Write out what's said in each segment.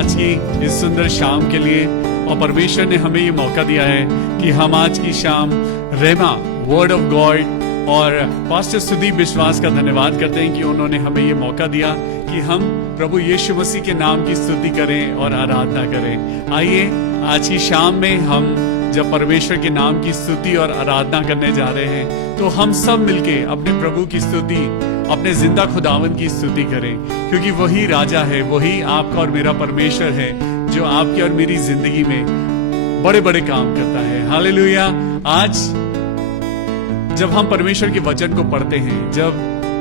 आज की इस सुंदर शाम के लिए। और परमेश्वर ने हमें ये मौका दिया है कि हम आज की शाम रेमा वर्ड ऑफ गॉड और पास्टर सुदीप विश्वास का धन्यवाद करते हैं कि उन्होंने हमें ये मौका दिया कि हम प्रभु यीशु मसीह के नाम की स्तुति करें और आराधना करें। आइए आज की शाम में हम जब परमेश्वर के नाम की स्तुति और आराधना करने जा रहे हैं तो हम सब मिलके अपने प्रभु की स्तुति, अपने जिंदा खुदावन की स्तुति करें, क्योंकि वही राजा है, वही आपका और मेरा परमेश्वर है जो आपकी और मेरी जिंदगी में बड़े बड़े काम करता है। हालेलुया। आज जब हम परमेश्वर के वचन को पढ़ते हैं, जब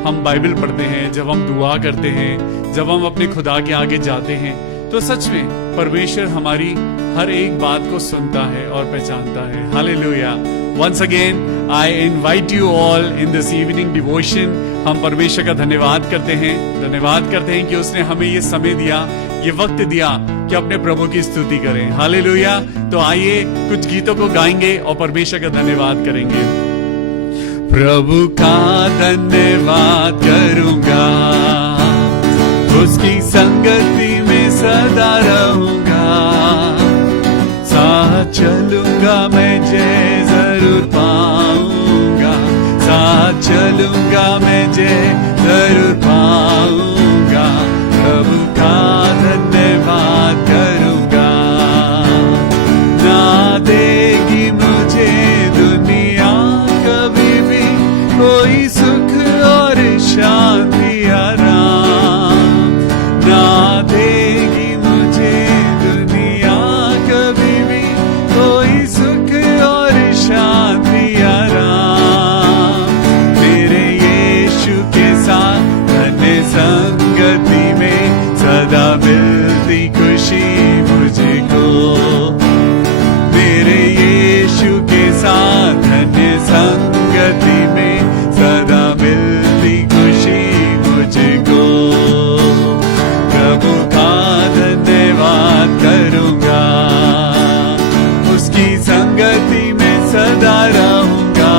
हम बाइबल पढ़ते हैं, जब हम दुआ करते हैं, जब हम अपने खुदा के आगे जाते हैं, तो सच में परमेश्वर हमारी हर एक बात को सुनता है और पहचानता है। Hallelujah. Once again I invite you all in this evening devotion. हम परमेश्वर का धन्यवाद करते हैं कि उसने हमें ये समय दिया, ये वक्त दिया कि अपने प्रभु की स्तुति करें। हालेलुया। तो आइए कुछ गीतों को गाएंगे और परमेश्वर का धन्यवाद करेंगे। प्रभु का धन्यवाद करूंगा, उसकी संगति में सदा रहूंगा, साथ चलूंगा मैं जय जरूर पाऊंगा, साथ चलूंगा मैं जय जरूर पाऊंगा। प्रभु का धन्यवाद करूंगा, ना देगी मुझे दुनिया कभी भी कोई सुख और शांति आराम, ना देगी मुझे दुनिया कभी भी कोई सुख और शांति आराम। मेरे यीशु के साथ धन्य संगति में सदा मिलती खुशी मुझको, मेरे यीशु के साथ धन्य संगति में सदा मिलती खुशी मुझको। प्रभु का धन्यवाद करूंगा, उसकी संगति में सदा रहूंगा,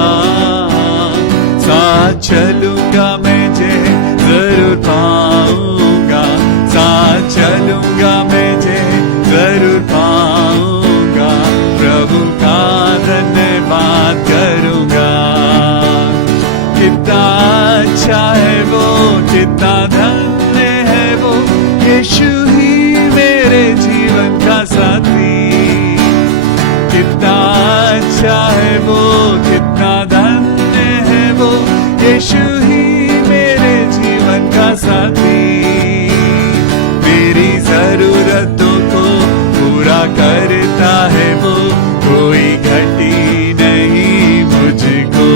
साथ चलूंगा मैं जय जरूर पाऊंगा, साथ चलूंगा मैं जय जरूर पाऊंगा। प्रभु का धन्यवाद करूंगा। कितना अच्छा है वो, कितना धन्य है वो, यीशु ही मेरे जीवन का साथी। कितना अच्छा है वो, कितना धन्य है वो, यीशु ही मेरे जीवन का साथी। मेरी जरूरतों को पूरा करता है वो, कोई घटी नहीं मुझको।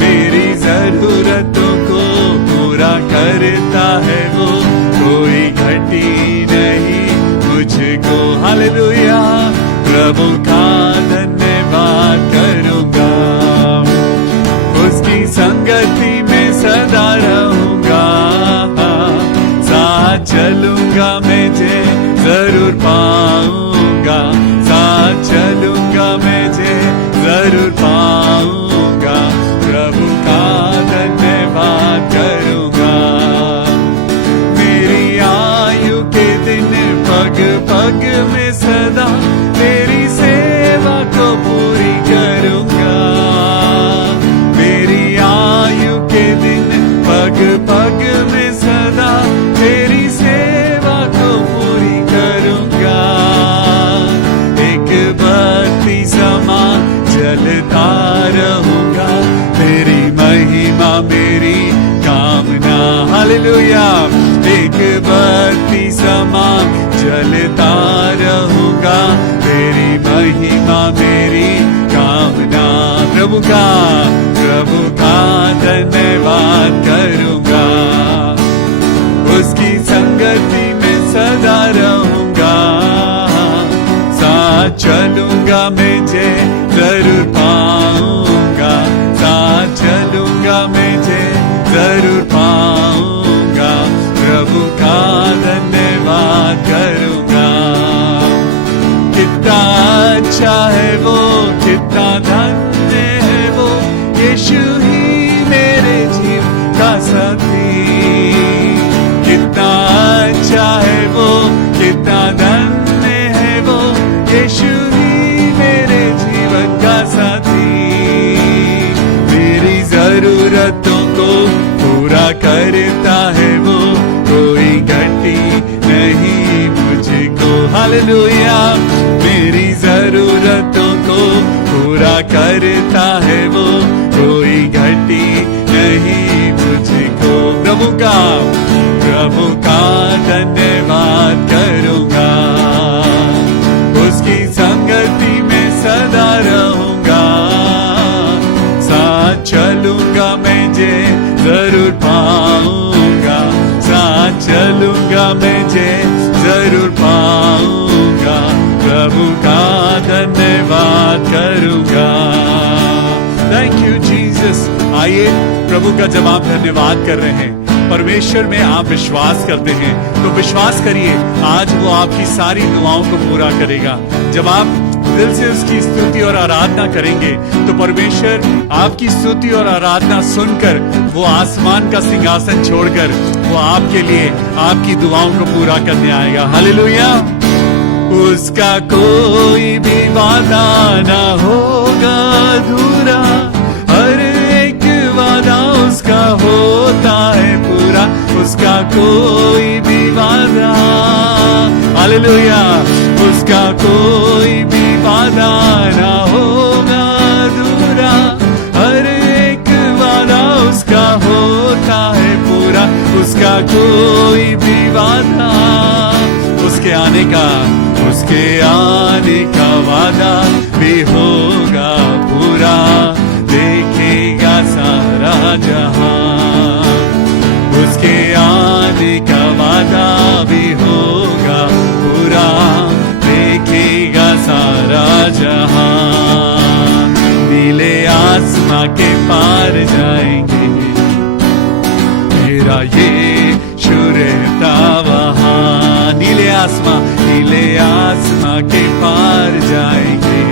मेरी जरूरतों को पूरा करता है वो, कोई घटी नहीं मुझको। हालेलुया। प्रभु का धन्यवाद करूंगा, उसकी संगति में सदा रहूंगा, साथ चलूंगा मैं जय जरूर पाऊंगा, साथ चलूंगा मैं जय जरूर पाऊंगा। प्रभु का धन्यवाद करूंगा। मेरी आयु के दिन पग पग में सदा तेरी सेवा को पूरी करूंगा। मेरी आयु के दिन पग पग में सदा तेरी सेवा को पूरी करूंगा। एक बत्ती समा जलता रहूंगा, तेरी महिमा मेरी कामना। हालेलुया। एक बत्ती समा जलता रहूंगा, तेरी महिमा मेरी कामना। प्रभु का धन्यवाद करूंगा, उसकी संगति में सदा रहूंगा, साथ चलूंगा मैं जय जरूर पाऊंगा, साथ चलूंगा मैं जय जरूर पाऊंगा। प्रभु का धन्यवाद करूंगा। कितना अच्छा है वो, कितना धन्य है वो, यीशु ही मेरे जीवन का साथी। कितना अच्छा है वो, हालेलुया। मेरी जरूरतों को पूरा करता है वो, कोई घटी नहीं मुझको। प्रभु का धन्यवाद करूंगा, उसकी संगति में सदा रहूंगा। साथ चलूंगा मैं जे जरूर पाऊंगा, साथ चलूंगा मैं जे जरूर पाऊंगा। प्रभु का धन्यवाद करूंगा। Thank you Jesus. आइए प्रभु का जब आप धन्यवाद कर रहे हैं, परमेश्वर में आप विश्वास करते हैं, तो विश्वास करिए आज वो आपकी सारी दुआओं को पूरा करेगा। जब आप दिल से उसकी स्तुति और आराधना करेंगे तो परमेश्वर आपकी स्तुति और आराधना सुनकर वो आसमान का सिंहासन छोड़कर वो आपके लिए आपकी दुआओं को पूरा करने आएगा। हालेलुया। उसका कोई भी वादा ना होगा अधूरा, हर एक वादा उसका होता है पूरा। उसका कोई भी वादा, हालेलुया, उसका कोई भी वादा ना होगा अधूरा, हर एक वादा उसका होता है पूरा। उसका कोई भी वादा, उसके आने का वादा भी होगा पूरा, देखेगा सारा जहां। उसके आने का वादा भी होगा पूरा, देखेगा सारा जहां। नीले आसमां के पार जाएंगे, मेरा यीशु रहता वहां। नीले आसमां के पार जाएंगे,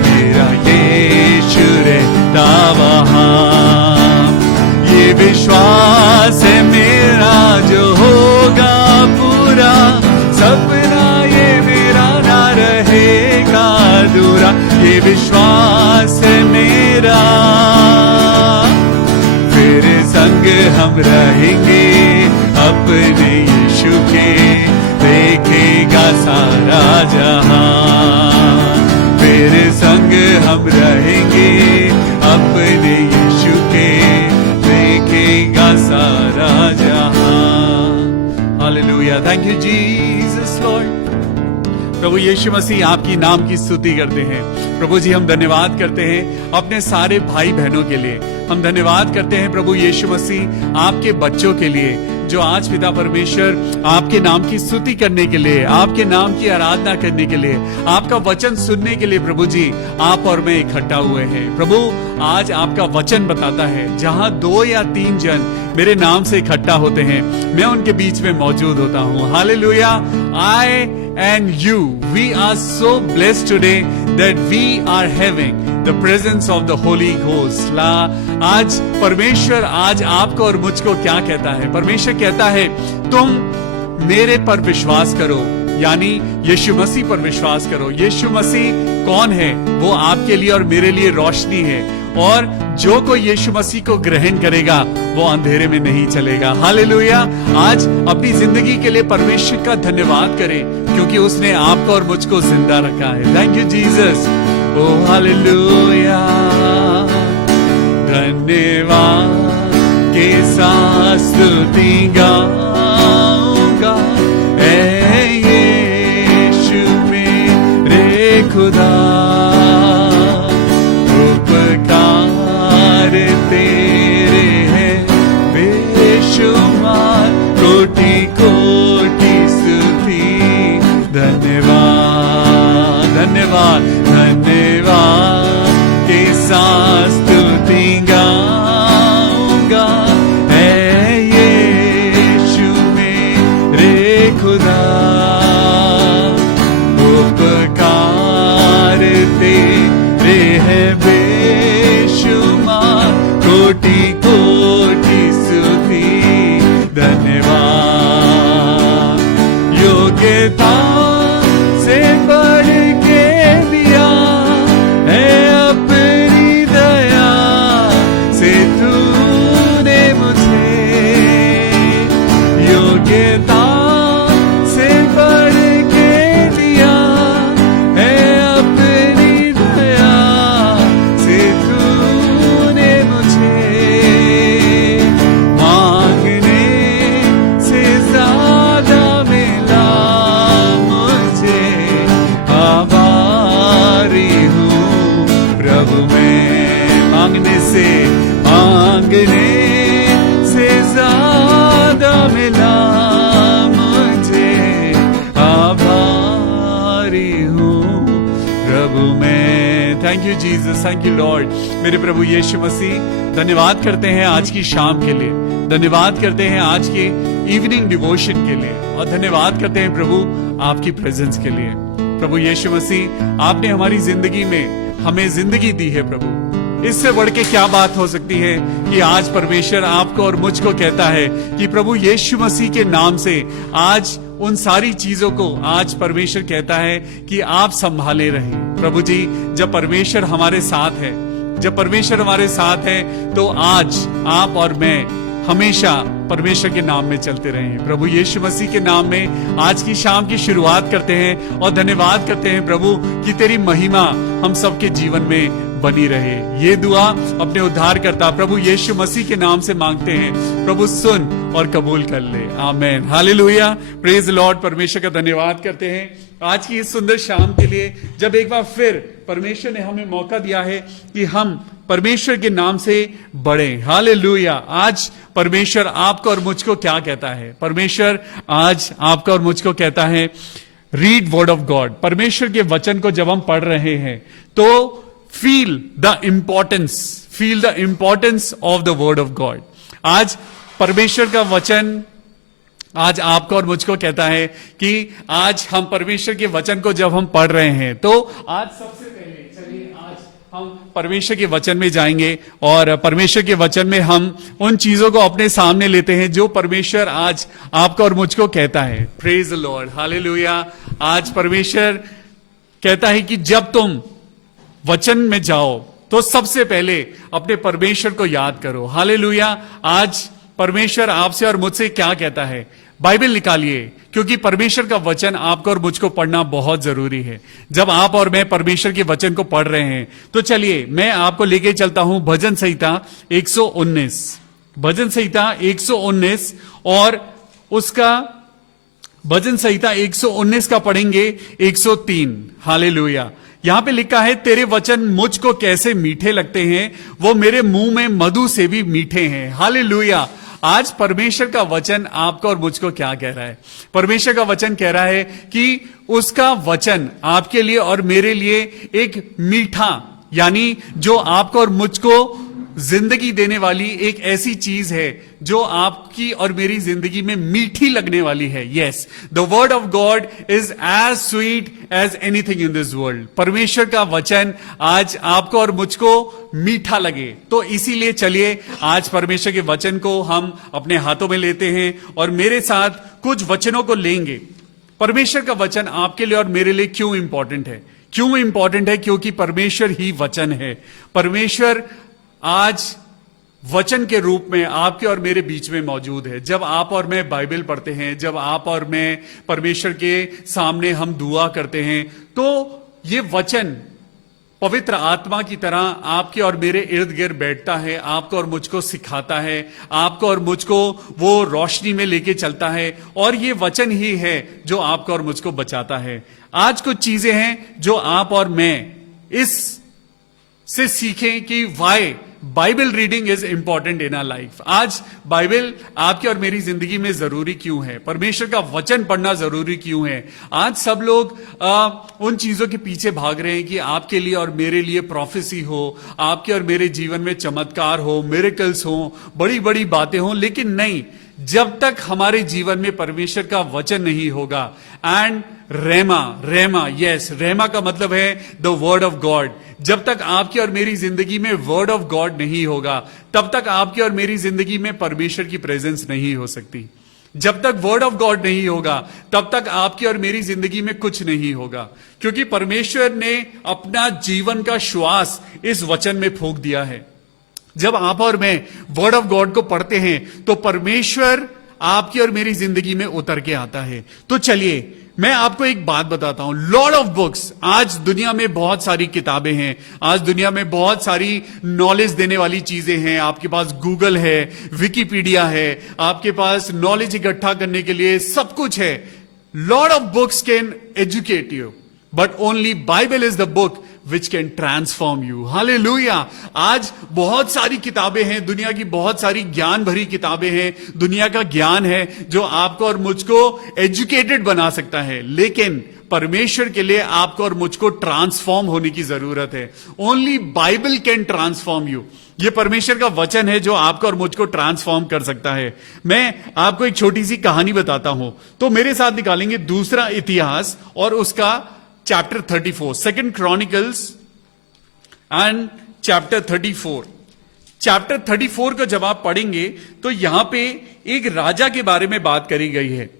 मेरा यीशु रहता वहां। ये विश्वास है मेरा जो होगा पूरा, सपना ये मेरा ना रहेगा अधूरा। ये विश्वास है मेरा, फिर संग हम रहेंगे अपने यीशु के, देखेगा सारा जहां। फिर संग हम रहेंगे अपने यीशु के, देखेगा सारा जहां। Hallelujah. Thank you Jesus Lord. प्रभु यीशु मसीह आपकी नाम की स्तुति करते हैं। प्रभु जी हम धन्यवाद करते हैं अपने सारे भाई बहनों के लिए। हम धन्यवाद करते हैं प्रभु यीशु मसीह आपके बच्चों के लिए, जो आज पिता परमेश्वर आपके नाम की स्तुति करने के लिए, आपके नाम की आराधना करने के लिए, आपका वचन सुनने के लिए प्रभु जी आप और मैं इकट्ठा हुए हैं। प्रभु आज आपका वचन बताता है, जहां 2 या 3 जन मेरे नाम से इकट्ठा होते हैं, मैं उनके बीच में मौजूद होता हूं। Hallelujah. I and you, we are so blessed today that we are having the presence of the Holy Ghost. आज परमेश्वर आज आपको और मुझको क्या कहता है? परमेश्वर कहता है तुम मेरे पर विश्वास करो, यानी यीशु मसीह पर विश्वास करो। यीशु मसीह कौन है? वो आपके लिए और मेरे लिए रोशनी है, और जो कोई यीशु मसीह को ग्रहण करेगा वो अंधेरे में नहीं चलेगा। हालेलुया। आज अपनी जिंदगी के लिए परमेश्वर का धन्यवाद करें, क्योंकि उसने आपको और मुझको जिंदा रखा है। Thank you Jesus. Oh hallelujah. धन्यवाद के साथ स्तुति गाऊंगा, ऐ यीशु मेरे खुदा। उपकार तेरे हैं बेशुमार, कोटि कोटि स्तुति। धन्यवाद धन्यवाद धन्यवाद के साथ स्तुति गाऊंगा, ऐ यीशु मेरे खुदा। उपकार तेरे हैं बेशुमार, कोटि कोटि स्तुति। धन्यवाद। योग्यता से बढ़ के दिया है अपनी दया से तूने मुझे। योग्यता से बढ़ thank you Jesus, thank you Lord. मेरे प्रभु यीशु मसीह, धन्यवाद करते हैं आज की शाम के लिए, धन्यवाद करते हैं आज के इवनिंग डिवोशन के लिए, और धन्यवाद करते हैं प्रभु आपकी प्रेजेंस के लिए। प्रभु यीशु मसीह, आपने हमारी जिंदगी में हमें जिंदगी दी है प्रभु। इससे बढ़ के क्या बात हो सकती है कि आज परमेश्वर आपको और मुझको कहता है कि प्रभु यीशु मसीह के नाम से आज उन सारी चीजों को आज परमेश्वर कहता है कि आप संभाले रहें। प्रभु जी, जब परमेश्वर हमारे साथ है, जब परमेश्वर हमारे साथ है, तो आज आप और मैं हमेशा परमेश्वर के नाम में चलते रहें। प्रभु यीशु मसीह के नाम में आज की शाम की शुरुआत करते हैं और धन्यवाद करते हैं प्रभु कि तेरी महिमा हम सबके जीवन में बनी रहे। ये दुआ अपने उद्धारकर्ता प्रभु यीशु मसीह के नाम से मांगते हैं। प्रभु सुन और कबूल कर ले, आमेन, हालेलुया, प्रेज लॉर्ड। परमेश्वर का धन्यवाद करते हैं आज की इस सुंदर शाम के लिए, जब एक बार फिर परमेश्वर ने हमें मौका दिया है कि हम परमेश्वर के नाम से बढ़े। हालेलुया। आज परमेश्वर आपको और मुझको क्या कहता है? परमेश्वर आज आपको और मुझको कहता है, रीड वर्ड ऑफ गॉड। परमेश्वर के वचन को जब हम पढ़ रहे हैं तो feel the importance of the word of God. आज परमेश्वर का वचन आज आपको और मुझको कहता है कि आज हम परमेश्वर के वचन को जब हम पढ़ रहे हैं तो आज सबसे पहले चलिए आज हम परमेश्वर के वचन में जाएंगे और परमेश्वर के वचन में हम उन चीजों को अपने सामने लेते हैं जो परमेश्वर आज आपको और मुझको कहता है। Praise the Lord, hallelujah. आज परमेश्वर कहता है कि जब तुम वचन में जाओ तो सबसे पहले अपने परमेश्वर को याद करो। हालेलुया। आज परमेश्वर आपसे और मुझसे क्या कहता है? बाइबल निकालिए, क्योंकि परमेश्वर का वचन आपको और मुझको पढ़ना बहुत जरूरी है। जब आप और मैं परमेश्वर के वचन को पढ़ रहे हैं तो चलिए मैं आपको लेके चलता हूं भजन संहिता 119, भजन संहिता 119 और उसका भजन संहिता 119 का पढ़ेंगे 103। हालेलुया। यहां पे लिखा है, तेरे वचन मुझको कैसे मीठे लगते हैं, वो मेरे मुंह में मधु से भी मीठे हैं। हालेलुया। आज परमेश्वर का वचन आपको और मुझको क्या कह रहा है? परमेश्वर का वचन कह रहा है कि उसका वचन आपके लिए और मेरे लिए एक मीठा, यानी जो आपको और मुझको जिंदगी देने वाली एक ऐसी चीज है जो आपकी और मेरी जिंदगी में मीठी लगने वाली है। Yes, the word of God is as sweet as anything in this world. परमेश्वर का वचन आज आपको और मुझको मीठा लगे, तो इसीलिए चलिए आज परमेश्वर के वचन को हम अपने हाथों में लेते हैं और मेरे साथ कुछ वचनों को लेंगे। परमेश्वर का वचन आपके लिए और मेरे लिए क्यों इंपॉर्टेंट है? क्यों इंपॉर्टेंट है? क्योंकि परमेश्वर ही वचन है। परमेश्वर आज वचन के रूप में आपके और मेरे बीच में मौजूद है। जब आप और मैं बाइबल पढ़ते हैं, जब आप और मैं परमेश्वर के सामने हम दुआ करते हैं, तो ये वचन पवित्र आत्मा की तरह आपके और मेरे इर्द गिर्द बैठता है, आपको और मुझको सिखाता है, आपको और मुझको वो रोशनी में लेके चलता है, और ये वचन ही है जो आपको और मुझको बचाता है। आज कुछ चीजें हैं जो आप और मैं इस से सीखें कि why Bible reading is important in our life. आज बाइबल आपकी और मेरी जिंदगी में जरूरी क्यों है? परमेश्वर का वचन पढ़ना जरूरी क्यों है? आज सब लोग उन चीजों के पीछे भाग रहे हैं कि आपके लिए और मेरे लिए प्रोफेसी हो, आपके और मेरे जीवन में चमत्कार हो, मिरेकल्स हो, बड़ी बड़ी बातें हो, लेकिन नहीं, जब तक हमारे जीवन में परमेश्वर का वचन नहीं होगा। एंड रेमा, यस, रेमा का मतलब है द वर्ड ऑफ गॉड। जब तक आपकी और मेरी जिंदगी में वर्ड ऑफ गॉड नहीं होगा, तब तक आपकी और मेरी जिंदगी में परमेश्वर की प्रेजेंस नहीं हो सकती। जब तक वर्ड ऑफ गॉड नहीं होगा, तब तक आपकी और मेरी जिंदगी में कुछ नहीं होगा, क्योंकि परमेश्वर ने अपना जीवन का श्वास इस वचन में फूंक दिया है। जब आप और मैं वर्ड ऑफ गॉड को पढ़ते हैं तो परमेश्वर आपकी और मेरी जिंदगी में उतर के आता है। तो चलिए मैं आपको एक बात बताता हूं, लॉर्ड ऑफ बुक्स। आज दुनिया में बहुत सारी किताबें हैं, आज दुनिया में बहुत सारी नॉलेज देने वाली चीजें हैं। आपके पास गूगल है, विकिपीडिया है, आपके पास नॉलेज इकट्ठा करने के लिए सब कुछ है। Lord of books can educate you, but only Bible is the book which can transform you. Hallelujah. आज बहुत सारी किताबें हैं, दुनिया की बहुत सारी ज्ञान भरी किताबें हैं, दुनिया का ज्ञान है जो आपको और मुझको एजुकेटेड बना सकता है, लेकिन परमेश्वर के लिए आपको और मुझको ट्रांसफॉर्म होने की जरूरत है. Only Bible can transform you. ये परमेश्वर का वचन है जो आपको और मुझको ट्रांसफॉर्म कर सकता है. मैं आपको एक छोटी सी कहानी बताता हूं. तो मेरे साथ निकालेंगे दूसरा इतिहास और उसका chapter 34, second chronicles and chapter 34. Chapter 34 को जब आप पढ़ेंगे तो यहां पे एक राजा के बारे में बात करी गई है.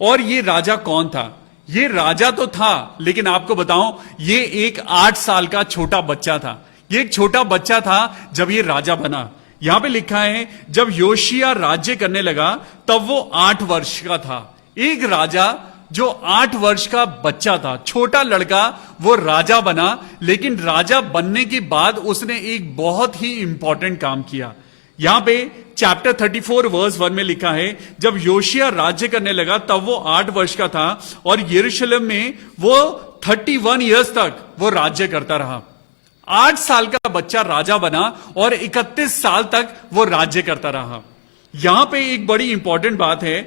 और ये राजा कौन था? ये राजा तो था, लेकिन आपको बताऊं, ये एक 8 साल का छोटा बच्चा था. ये एक छोटा बच्चा था जब ये राजा बना. यहां पे लिखा है जब योशिया राज्य करने लगा तब वो 8 वर्ष का था. एक राजा जो 8 वर्ष का बच्चा था, छोटा लड़का, वो राजा बना. लेकिन राजा बनने के बाद उसने एक बहुत ही इंपॉर्टेंट काम किया. यहां पे चैप्टर 34 वर्स 1 में लिखा है जब योशिया राज्य करने लगा तब वो 8 वर्ष का था और यरूशलेम में वो 31 ईयर्स तक वो राज्य करता रहा. 8 साल का बच्चा राजा बना और 31 साल तक वो राज्य करता रहा. यहां पे एक बड़ी इंपॉर्टेंट बात है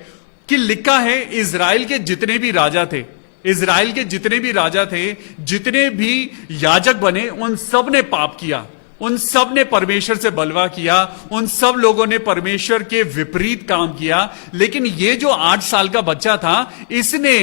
कि लिखा है इजराइल के जितने भी राजा थे, इजराइल के जितने भी राजा थे, जितने भी याजक बने, उन सब ने पाप किया. उन सब ने परमेश्वर से बलवा किया. उन सब लोगों ने परमेश्वर के विपरीत काम किया. लेकिन ये जो 8 साल का बच्चा था, इसने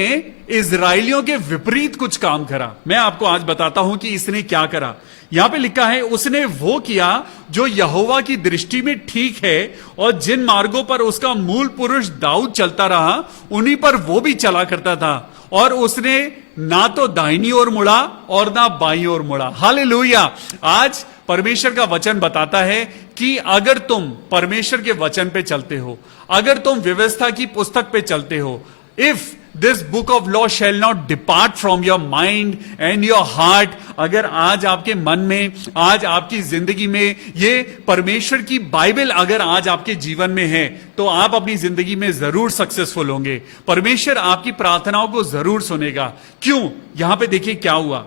इजराइलियों के विपरीत कुछ काम करा. मैं आपको आज बताता हूं कि इसने क्या करा. यहां पे लिखा है उसने वो किया जो यहोवा की दृष्टि में ठीक है और जिन मार्गों पर उसका मूल पुरुष दाऊद चलता रहा उन्हीं पर वो भी चला करता था. और उसने ना तो दाहिनी ओर मुड़ा और ना बाईं ओर मुड़ा. हालेलुया. आज परमेश्वर का वचन बताता है कि अगर तुम परमेश्वर के वचन पे चलते हो, अगर तुम व्यवस्था की पुस्तक पे चलते हो, if this book of law shall not depart from your mind and your heart, अगर आज आपके मन में, आज आपकी जिंदगी में ये परमेश्वर की बाइबल अगर आज आपके जीवन में है, तो आप अपनी जिंदगी में जरूर सक्सेसफुल होंगे. परमेश्वर आपकी प्रार्थनाओं को जरूर सुनेगा. क्यों? यहां पे देखिए क्या हुआ.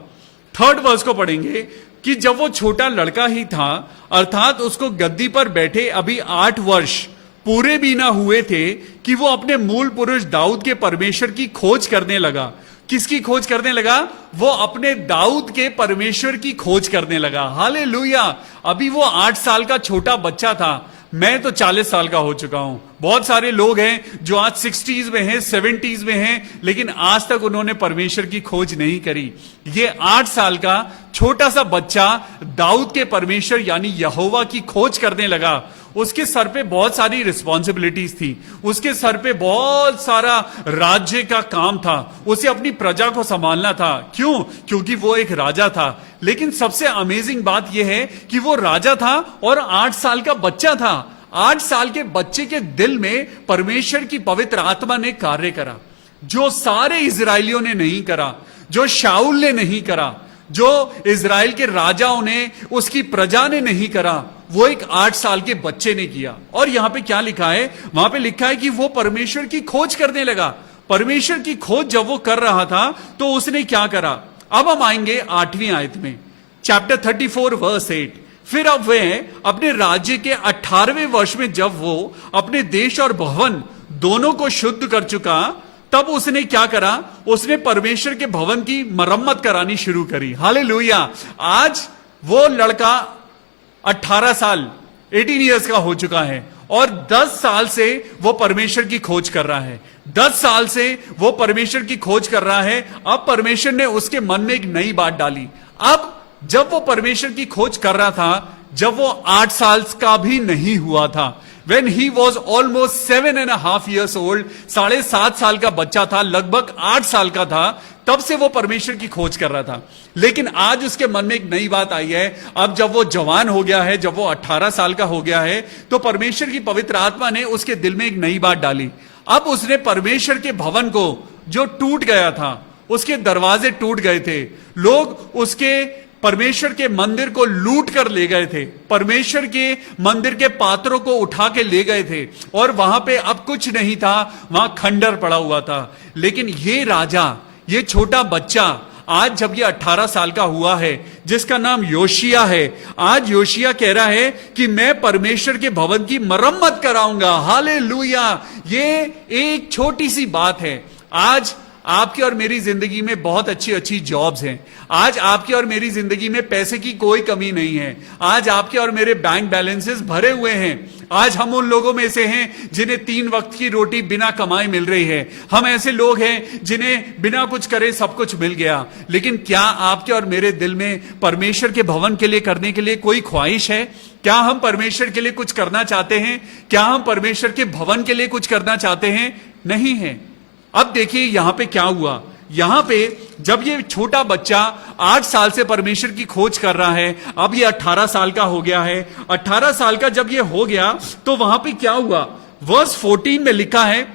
3rd वर्स को पढ़ेंगे कि जब वो छोटा लड़का ही था, अर्थात उसको गद्दी पर बैठे अभी 8 वर्ष पूरे भी ना हुए थे, कि वो अपने मूल पुरुष दाऊद के परमेश्वर की खोज करने लगा. किसकी खोज करने लगा? वो अपने दाऊद के परमेश्वर की खोज करने लगा. हालेलुया. अभी वो 8 साल का छोटा बच्चा था. मैं तो 40 साल का हो चुका हूं. बहुत सारे लोग हैं जो आज 60s में हैं, 70s में हैं, लेकिन आज तक उन्होंने परमेश्वर की खोज नहीं करी. ये 8 साल का छोटा सा बच्चा दाऊद के परमेश्वर यानी यहोवा की खोज करने लगा. उसके सर पे बहुत सारी रिस्पॉन्सिबिलिटीज थी. उसके सर पे बहुत सारा राज्य का काम था. उसे अपनी प्रजा को संभालना था. क्यों? क्योंकि वो एक राजा था. लेकिन सबसे अमेजिंग बात यह है कि वो राजा था और 8 साल का बच्चा था. 8 साल के बच्चे के दिल में परमेश्वर की पवित्र आत्मा ने कार्य करा, जो सारे इजरायलियों ने नहीं करा, जो शाऊल ने नहीं करा, जो इजराइल के राजाओं ने, उसकी प्रजा ने नहीं करा, वो एक 8 साल के बच्चे ने किया. और यहां पे क्या लिखा है? वहां पे लिखा है कि वो परमेश्वर की खोज करने लगा. परमेश्वर की खोज जब वो कर रहा था तो उसने क्या करा? अब हम आएंगे 8वीं आयत में, चैप्टर 34 वर्स 8. फिर अब वह अपने राज्य के 18वें वर्ष में जब वो अपने देश और भवन दोनों को शुद्ध कर चुका, तब उसने क्या करा? उसने परमेश्वर के भवन की मरम्मत करानी शुरू करी. हालेलुया. आज वो लड़का 18 साल 18 ईयर्स का हो चुका है और 10 साल से वो परमेश्वर की खोज कर रहा है. 10 साल से वो परमेश्वर की खोज कर रहा है. अब परमेश्वर ने उसके मन में एक नई बात डाली. अब जब वो परमेश्वर की खोज कर रहा था, जब वो 8 साल का भी नहीं हुआ था, when he was almost 7.5 years old, 7.5 साल का बच्चा था, लगभग 8 साल का था, तब से वो परमेश्वर की खोज कर रहा था. लेकिन आज उसके मन में एक नई बात आई है. अब जब वो जवान हो गया है, जब वो 18 साल का हो गया है, तो परमेश्वर की पवित्र आत्मा ने उसके दिल में एक नई बात डाली. अब उसने परमेश्वर के भवन को, जो टूट गया था, उसके दरवाजे टूट गए थे, लोग उसके परमेश्वर के मंदिर को लूट कर ले गए थे, परमेश्वर के मंदिर के पात्रों को उठा के ले गए थे और वहां पे अब कुछ नहीं था, वहां खंडर पड़ा हुआ था. लेकिन ये राजा, ये छोटा बच्चा आज जब ये 18 साल का हुआ है, जिसका नाम योशिया है, आज योशिया कह रहा है कि मैं परमेश्वर के भवन की मरम्मत कराऊंगा। हालेलुया। ये एक छोटी सी बात है। आज आपकी और मेरी जिंदगी में बहुत अच्छी अच्छी जॉब्स हैं। आज आपकी और मेरी जिंदगी में पैसे की कोई कमी नहीं है। आज आपके और मेरे बैंक बैलेंसेस भरे हुए हैं। आज हम उन लोगों में से हैं जिन्हें 3 वक्त की रोटी बिना कमाए मिल रही है। हम ऐसे लोग हैं जिन्हें बिना कुछ करे सब कुछ मिल गया। लेकिन क्या आपके और मेरे दिल में परमेश्वर के भवन के लिए करने के लिए कोई ख्वाहिश है? क्या हम परमेश्वर के लिए कुछ करना चाहते हैं? क्या हम परमेश्वर के भवन के लिए कुछ करना चाहते हैं? नहीं है। अब देखिए यहां पे क्या हुआ। यहां पे जब ये छोटा बच्चा 8 साल से परमेश्वर की खोज कर रहा है, अब ये 18 साल का हो गया है। 18 साल का जब ये हो गया तो वहां पे क्या हुआ? वर्स 14 में लिखा है,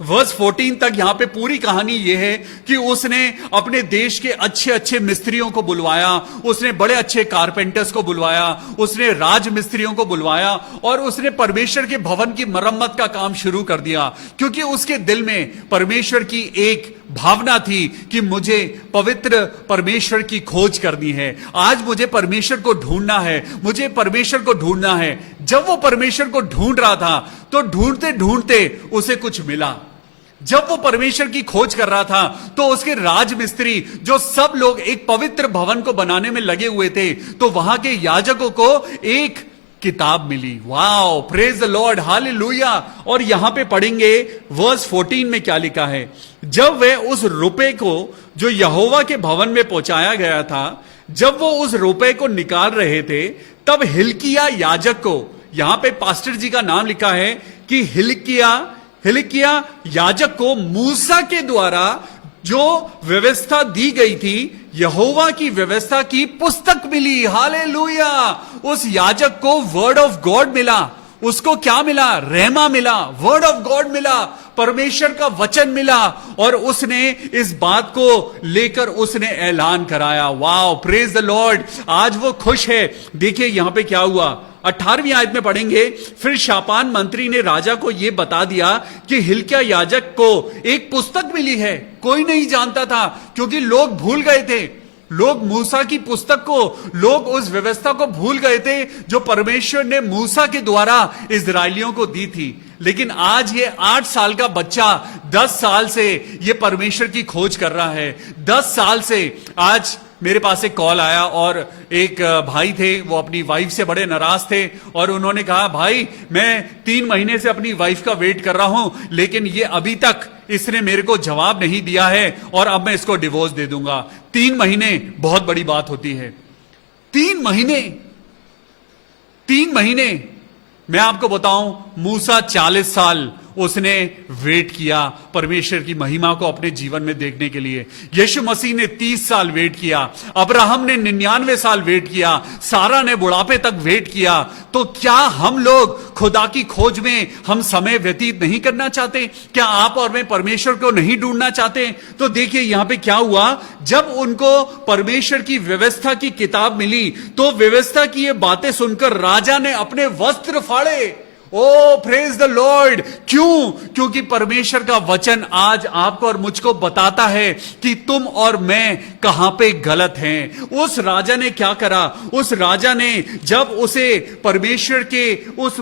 वर्स 14 तक यहां पे पूरी कहानी यह है कि उसने अपने देश के अच्छे अच्छे मिस्त्रियों को बुलवाया, उसने बड़े अच्छे कारपेंटर्स को बुलवाया, उसने राज मिस्त्रियों को बुलवाया और उसने परमेश्वर के भवन की मरम्मत का काम शुरू कर दिया। क्योंकि उसके दिल में परमेश्वर की एक भावना थी कि मुझे पवित्र परमेश्वर की खोज करनी है। आज मुझे परमेश्वर को ढूंढना है, मुझे परमेश्वर को ढूंढना है। जब वो परमेश्वर को ढूंढ रहा था तो ढूंढते ढूंढते उसे कुछ मिला। जब वो परमेश्वर की खोज कर रहा था तो उसके राजमिस्त्री, जो सब लोग एक पवित्र भवन को बनाने में लगे हुए थे, तो वहां के याजकों को एक किताब मिली। Wow, praise the Lord, hallelujah. और यहां पे पढ़ेंगे वर्स 14 में क्या लिखा है। जब वे उस रुपए को जो यहोवा के भवन में पहुंचाया गया था, जब वो उस रुपए को निकाल रहे थे, तब हिल्किया याजक को, यहां पे पास्टर जी का नाम लिखा है कि हिल्किया याजक को मूसा के द्वारा जो व्यवस्था दी गई थी, यहोवा की व्यवस्था की पुस्तक मिली। हालेलुया। उस याजक को वर्ड ऑफ गॉड मिला। उसको क्या मिला? रहमा मिला, वर्ड ऑफ गॉड मिला, परमेश्वर का वचन मिला। और उसने इस बात को लेकर उसने ऐलान कराया। Wow, praise the Lord. आज वो खुश है। देखिए यहां पे क्या हुआ, 18वीं आयत में पढ़ेंगे। फिर शापान मंत्री ने राजा को यह बता दिया कि हिल्किया याजक को एक पुस्तक मिली है। कोई नहीं जानता था क्योंकि लोग भूल गए थे। लोग मूसा की पुस्तक को, लोग उस व्यवस्था को भूल गए थे जो परमेश्वर ने मूसा के द्वारा इजरायलियों को दी थी। लेकिन आज ये 8 साल का बच्चा 10 साल से ये परमेश्वर की खोज कर रहा है। 10 साल से आज मेरे पास एक कॉल आया और एक भाई थे, वो अपनी वाइफ से बड़े नाराज थे और उन्होंने कहा, भाई मैं 3 महीने से अपनी वाइफ का वेट कर रहा हूं, लेकिन ये अभी तक इसने मेरे को जवाब नहीं दिया है और अब मैं इसको डिवोर्स दे दूंगा। 3 महीने बहुत बड़ी बात होती है। 3 महीने मैं आपको बताऊं, मूसा 40 साल उसने वेट किया परमेश्वर की महिमा को अपने जीवन में देखने के लिए। यीशु मसीह ने 30 साल वेट किया, अब्राहम ने 99 साल वेट किया, सारा ने बुढ़ापे तक वेट किया। तो क्या हम लोग खुदा की खोज में हम समय व्यतीत नहीं करना चाहते? क्या आप और मैं परमेश्वर को नहीं ढूंढना चाहते? तो देखिए यहां पे क्या हुआ। जब उनको परमेश्वर की व्यवस्था की किताब मिली तो व्यवस्था की ये बातें सुनकर राजा ने अपने वस्त्र फाड़े। ओ प्रेज द लॉर्ड। क्यों? क्योंकि परमेश्वर का वचन आज आपको और मुझको बताता है कि तुम और मैं कहां पे गलत हैं। उस राजा ने क्या करा? उस राजा ने जब उसे परमेश्वर के उस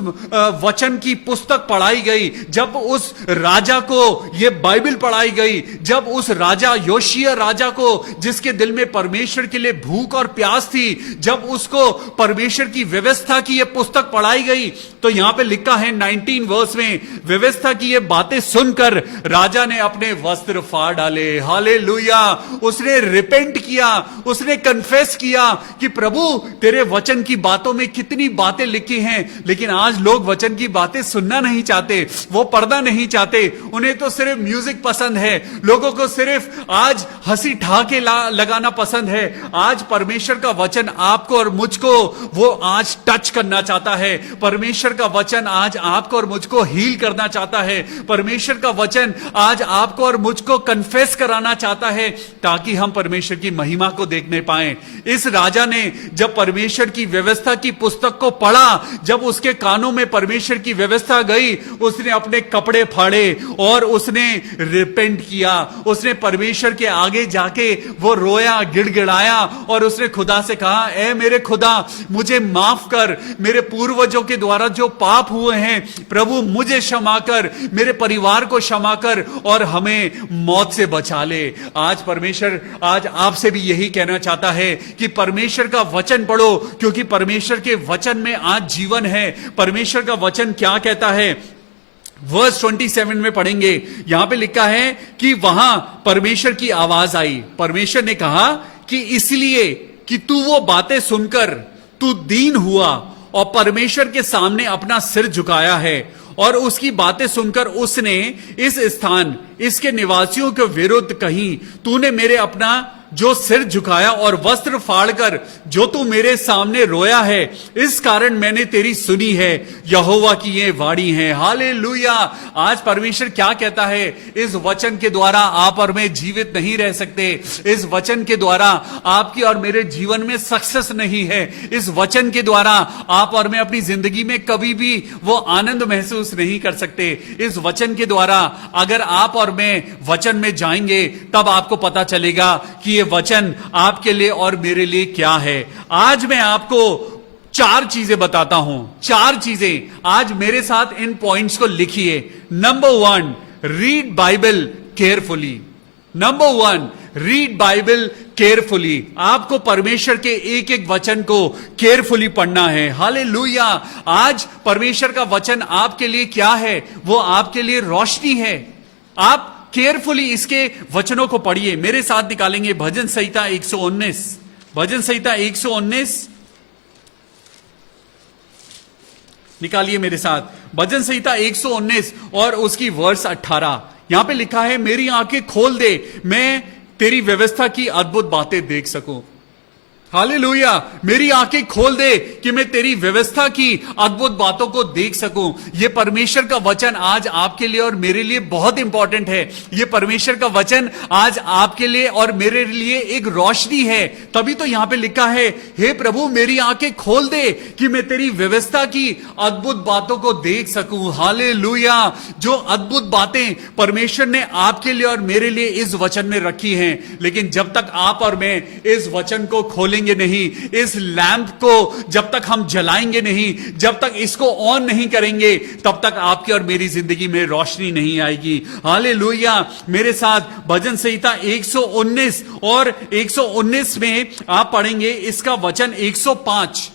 वचन की पुस्तक पढ़ाई गई, जब उस राजा को यह बाइबल पढ़ाई गई, जब उस राजा योशिया राजा को, जिसके दिल में परमेश्वर के लिए भूख और प्यास थी, जब उसको परमेश्वर की व्यवस्था की यह पुस्तक पढ़ाई गई, तो यहां पे लिखा है 19 वर्स में, व्यवस्था की ये बातें सुनकर राजा ने अपने वस्त्र फाड़ डाले। हालेलुया। उसने रिपेंट किया, उसने कन्फेस किया कि प्रभु तेरे वचन की बातों में कितनी बातें लिखी हैं, लेकिन आज लोग वचन की बातें सुनना नहीं चाहते, वो पढ़ना नहीं चाहते। उन्हें तो सिर्फ म्यूजिक पसंद है, लोगों को सिर्फ आज हंसी ठहाके लगाना पसंद है। आज परमेश्वर का वचन आपको और मुझको वो आज टच करना चाहता है। परमेश्वर का वचन वचन आज आपको और मुझको हील करना चाहता है। परमेश्वर का वचन आज आपको और मुझको कन्फेस कराना चाहता है ताकि हम परमेश्वर की महिमा को देखने पाए। इस राजा ने जब परमेश्वर की व्यवस्था की पुस्तक को पढ़ा, जब उसके कानों में परमेश्वर की व्यवस्था गई, उसने अपने कपड़े फाड़े और उसने रिपेंट किया। उसने परमेश्वर के आगे जाके वो रोया, गिड़गिड़ाया और उसने खुदा से कहा, ऐ मेरे खुदा मुझे माफ कर, मेरे पूर्वजों के द्वारा जो पाप हुए हैं प्रभु मुझे क्षमा कर, मेरे परिवार को क्षमा कर और हमें मौत से बचा ले। आज परमेश्वर आज आपसे भी यही कहना चाहता है कि परमेश्वर का वचन पढ़ो, क्योंकि परमेश्वर के वचन में आज जीवन है। परमेश्वर का वचन क्या कहता है, वर्स 27 में पढ़ेंगे। यहां पे लिखा है कि वहां परमेश्वर की आवाज आई। परमेश्वर ने कहा कि इसलिए कि तू वो बातें सुनकर तू दीन हुआ और परमेश्वर के सामने अपना सिर झुकाया है, और उसकी बातें सुनकर उसने इस स्थान इसके निवासियों के विरुद्ध कही, तूने मेरे अपना जो सिर झुकाया और वस्त्र फाड़कर जो तू मेरे सामने रोया है, इस कारण मैंने तेरी सुनी है, यहोवा की ये वाणी है। हालेलुया। आज परमेश्वर क्या कहता है, इस वचन के द्वारा आप और मैं जीवित नहीं रह सकते। इस वचन के द्वारा आपकी और मेरे जीवन में सक्सेस नहीं है। इस वचन के द्वारा आप और मैं अपनी जिंदगी में कभी भी वो आनंद महसूस नहीं कर सकते। इस वचन के द्वारा अगर आप और मैं वचन में जाएंगे तब आपको पता चलेगा कि ये वचन आपके लिए और मेरे लिए क्या है। आज मैं आपको 4 चीजें बताता हूं। 4 चीजें आज मेरे साथ इन पॉइंट्स को लिखिए। Number 1, read Bible carefully. Number 1, read Bible carefully. आपको परमेश्वर के एक एक वचन को केयरफुली पढ़ना है। हालेलुया। आज परमेश्वर का वचन आपके लिए क्या है, वो आपके लिए रोशनी है। आप केयरफुली इसके वचनों को पढ़िए। मेरे साथ निकालेंगे भजन संहिता 119। भजन संहिता 119 निकालिए मेरे साथ। भजन संहिता 119 और उसकी वर्स 18। यहां पे लिखा है, मेरी आंखें खोल दे, मैं तेरी व्यवस्था की अद्भुत बातें देख सकूं। हालेलुया। मेरी आंखें खोल दे कि मैं तेरी व्यवस्था की अद्भुत बातों को देख सकूं। यह परमेश्वर का वचन आज आपके लिए और मेरे लिए बहुत इंपॉर्टेंट है। यह परमेश्वर का वचन आज आपके लिए और मेरे लिए एक रोशनी है। तभी तो यहां पे लिखा है, हे प्रभु मेरी आंखें खोल दे कि मैं तेरी व्यवस्था की अद्भुत बातों को देख सकूं। हालेलुया। जो अद्भुत बातें परमेश्वर ने आपके लिए और मेरे लिए इस वचन में रखी हैं, लेकिन जब तक आप और मैं इस वचन को खोलेंगे नहीं, इस लैंप को जब तक हम जलाएंगे नहीं, जब तक इसको ऑन नहीं करेंगे, तब तक आपकी और मेरी जिंदगी में रोशनी नहीं आएगी। हालेलुया। मेरे साथ भजन संहिता 119 और 119 में आप पढ़ेंगे इसका वचन 105।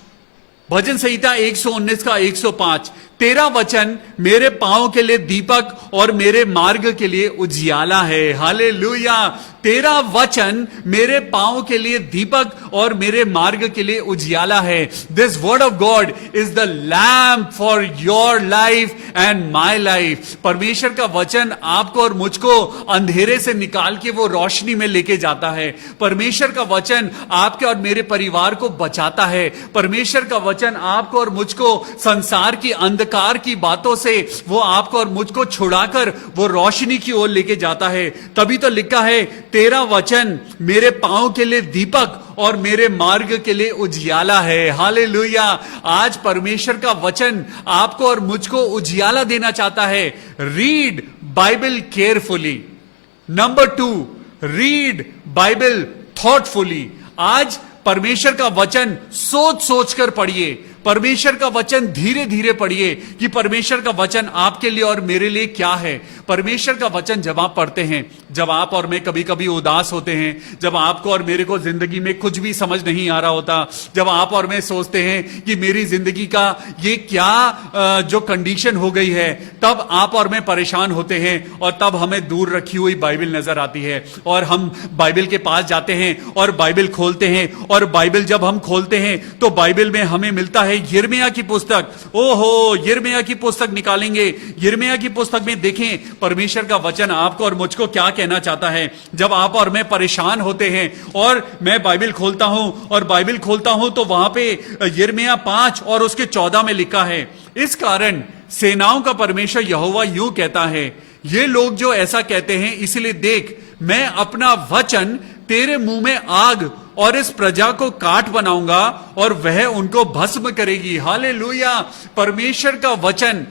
भजन संहिता 119 का 105। तेरा वचन मेरे पांव के लिए दीपक और मेरे मार्ग के लिए उजियाला है। हालेलुया। तेरा वचन मेरे पांव के लिए दीपक और मेरे मार्ग के लिए उजियाला है। This word of God is the lamp for your life and my life. परमेश्वर का वचन आपको और मुझको अंधेरे से निकाल के वो रोशनी में लेके जाता है। परमेश्वर का वचन आपके और मेरे परिवार को बचाता है। परमेश्वर का वचन आपको और मुझको संसार की अंधकार की बातों से वो आपको और मुझको छुड़ाकर वो रोशनी की ओर लेके जाता है। तभी तो लिखा है, तेरा वचन मेरे पांव के लिए दीपक और मेरे मार्ग के लिए उजियाला है। हालेलुया। आज परमेश्वर का वचन आपको और मुझको उजियाला देना चाहता है। Read Bible carefully. Number 2, read Bible thoughtfully. आज परमेश्वर का वचन सोच सोच कर पढ़िए। परमेश्वर का वचन धीरे धीरे पढ़िए कि परमेश्वर का वचन आपके लिए और मेरे लिए क्या है। परमेश्वर का वचन जब आप पढ़ते हैं, जब आप और मैं कभी कभी उदास होते हैं, जब आपको और मेरे को जिंदगी में कुछ भी समझ नहीं आ रहा होता, जब आप और मैं सोचते हैं कि मेरी जिंदगी का ये क्या जो कंडीशन हो गई है, तब आप और मैं परेशान होते हैं और तब हमें दूर रखी हुई बाइबल नजर आती है और हम बाइबल के पास जाते हैं और बाइबल खोलते हैं। और बाइबल जब हम खोलते हैं तो बाइबल में हमें मिलता है है यिर्मयाह की पुस्तक। ओहो, यिर्मयाह की पुस्तक निकालेंगे, यिर्मयाह की पुस्तक में देखें परमेश्वर का वचन आपको और मुझको क्या कहना चाहता है। जब आप और मैं परेशान होते हैं और मैं बाइबल खोलता हूं तो वहां पे यिर्मयाह 5 और उसके 14 में लिखा है, इस कारण सेनाओं का परमेश्वर यहोवा यूं कहता है, ये लोग जो ऐसा कहते हैं, इसलिए देख मैं अपना वचन तेरे मुंह में आग और इस प्रजा को काट बनाऊंगा और वह उनको भस्म करेगी। हालेलुया। परमेश्वर का वचन,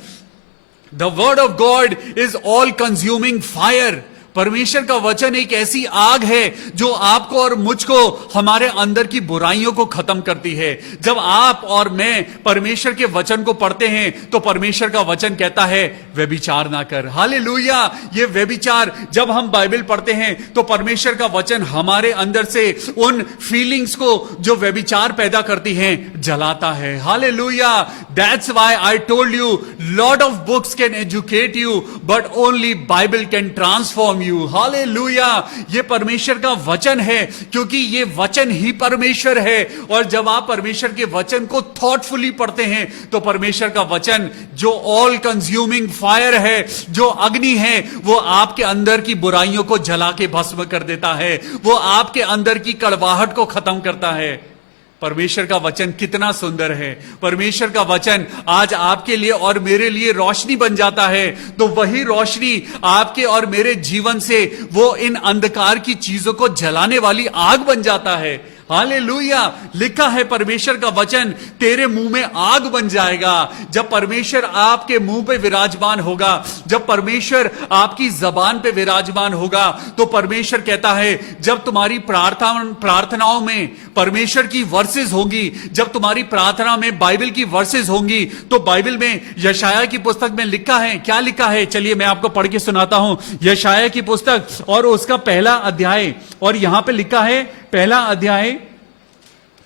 the word of God is all consuming fire. परमेश्वर का वचन एक ऐसी आग है जो आपको और मुझको हमारे अंदर की बुराइयों को खत्म करती है। जब आप और मैं परमेश्वर के वचन को पढ़ते हैं तो परमेश्वर का वचन कहता है व्यभिचार ना कर। हालेलुया। ये व्यभिचार, जब हम बाइबल पढ़ते हैं तो परमेश्वर का वचन हमारे अंदर से उन फीलिंग्स को जो व्यभिचार पैदा करती हैं जलाता है। Hallelujah. That's why I told you, lot of books can educate you but only Bible can transform you. Hallelujah. ये परमेश्वर का वचन है, क्योंकि ये वचन ही परमेश्वर है। और जब आप परमेश्वर के वचन को थॉटफुली पढ़ते हैं तो परमेश्वर का वचन जो ऑल कंज्यूमिंग फायर है, जो अग्नि है, वो आपके अंदर की बुराइयों को जला के भस्म कर देता है। वो आपके अंदर की कड़वाहट को खत्म करता है। परमेश्वर का वचन कितना सुंदर है। परमेश्वर का वचन आज आपके लिए और मेरे लिए रोशनी बन जाता है, तो वही रोशनी आपके और मेरे जीवन से वो इन अंधकार की चीजों को जलाने वाली आग बन जाता है। हालेलुया। लिखा है परमेश्वर का वचन तेरे मुंह में आग बन जाएगा। जब परमेश्वर आपके मुंह पे विराजमान होगा, जब परमेश्वर आपकी जबान पे विराजमान होगा, तो परमेश्वर कहता है जब तुम्हारी प्रार्थनाओं में परमेश्वर की वर्सेस होंगी, जब तुम्हारी प्रार्थना में बाइबल की वर्सेस होंगी, तो बाइबल में यशायाह की पुस्तक में लिखा है, क्या लिखा है, चलिए मैं आपको पढ़ के सुनाता हूं। यशायाह की पुस्तक और उसका पहला अध्याय, और यहां पे लिखा है पहला अध्याय,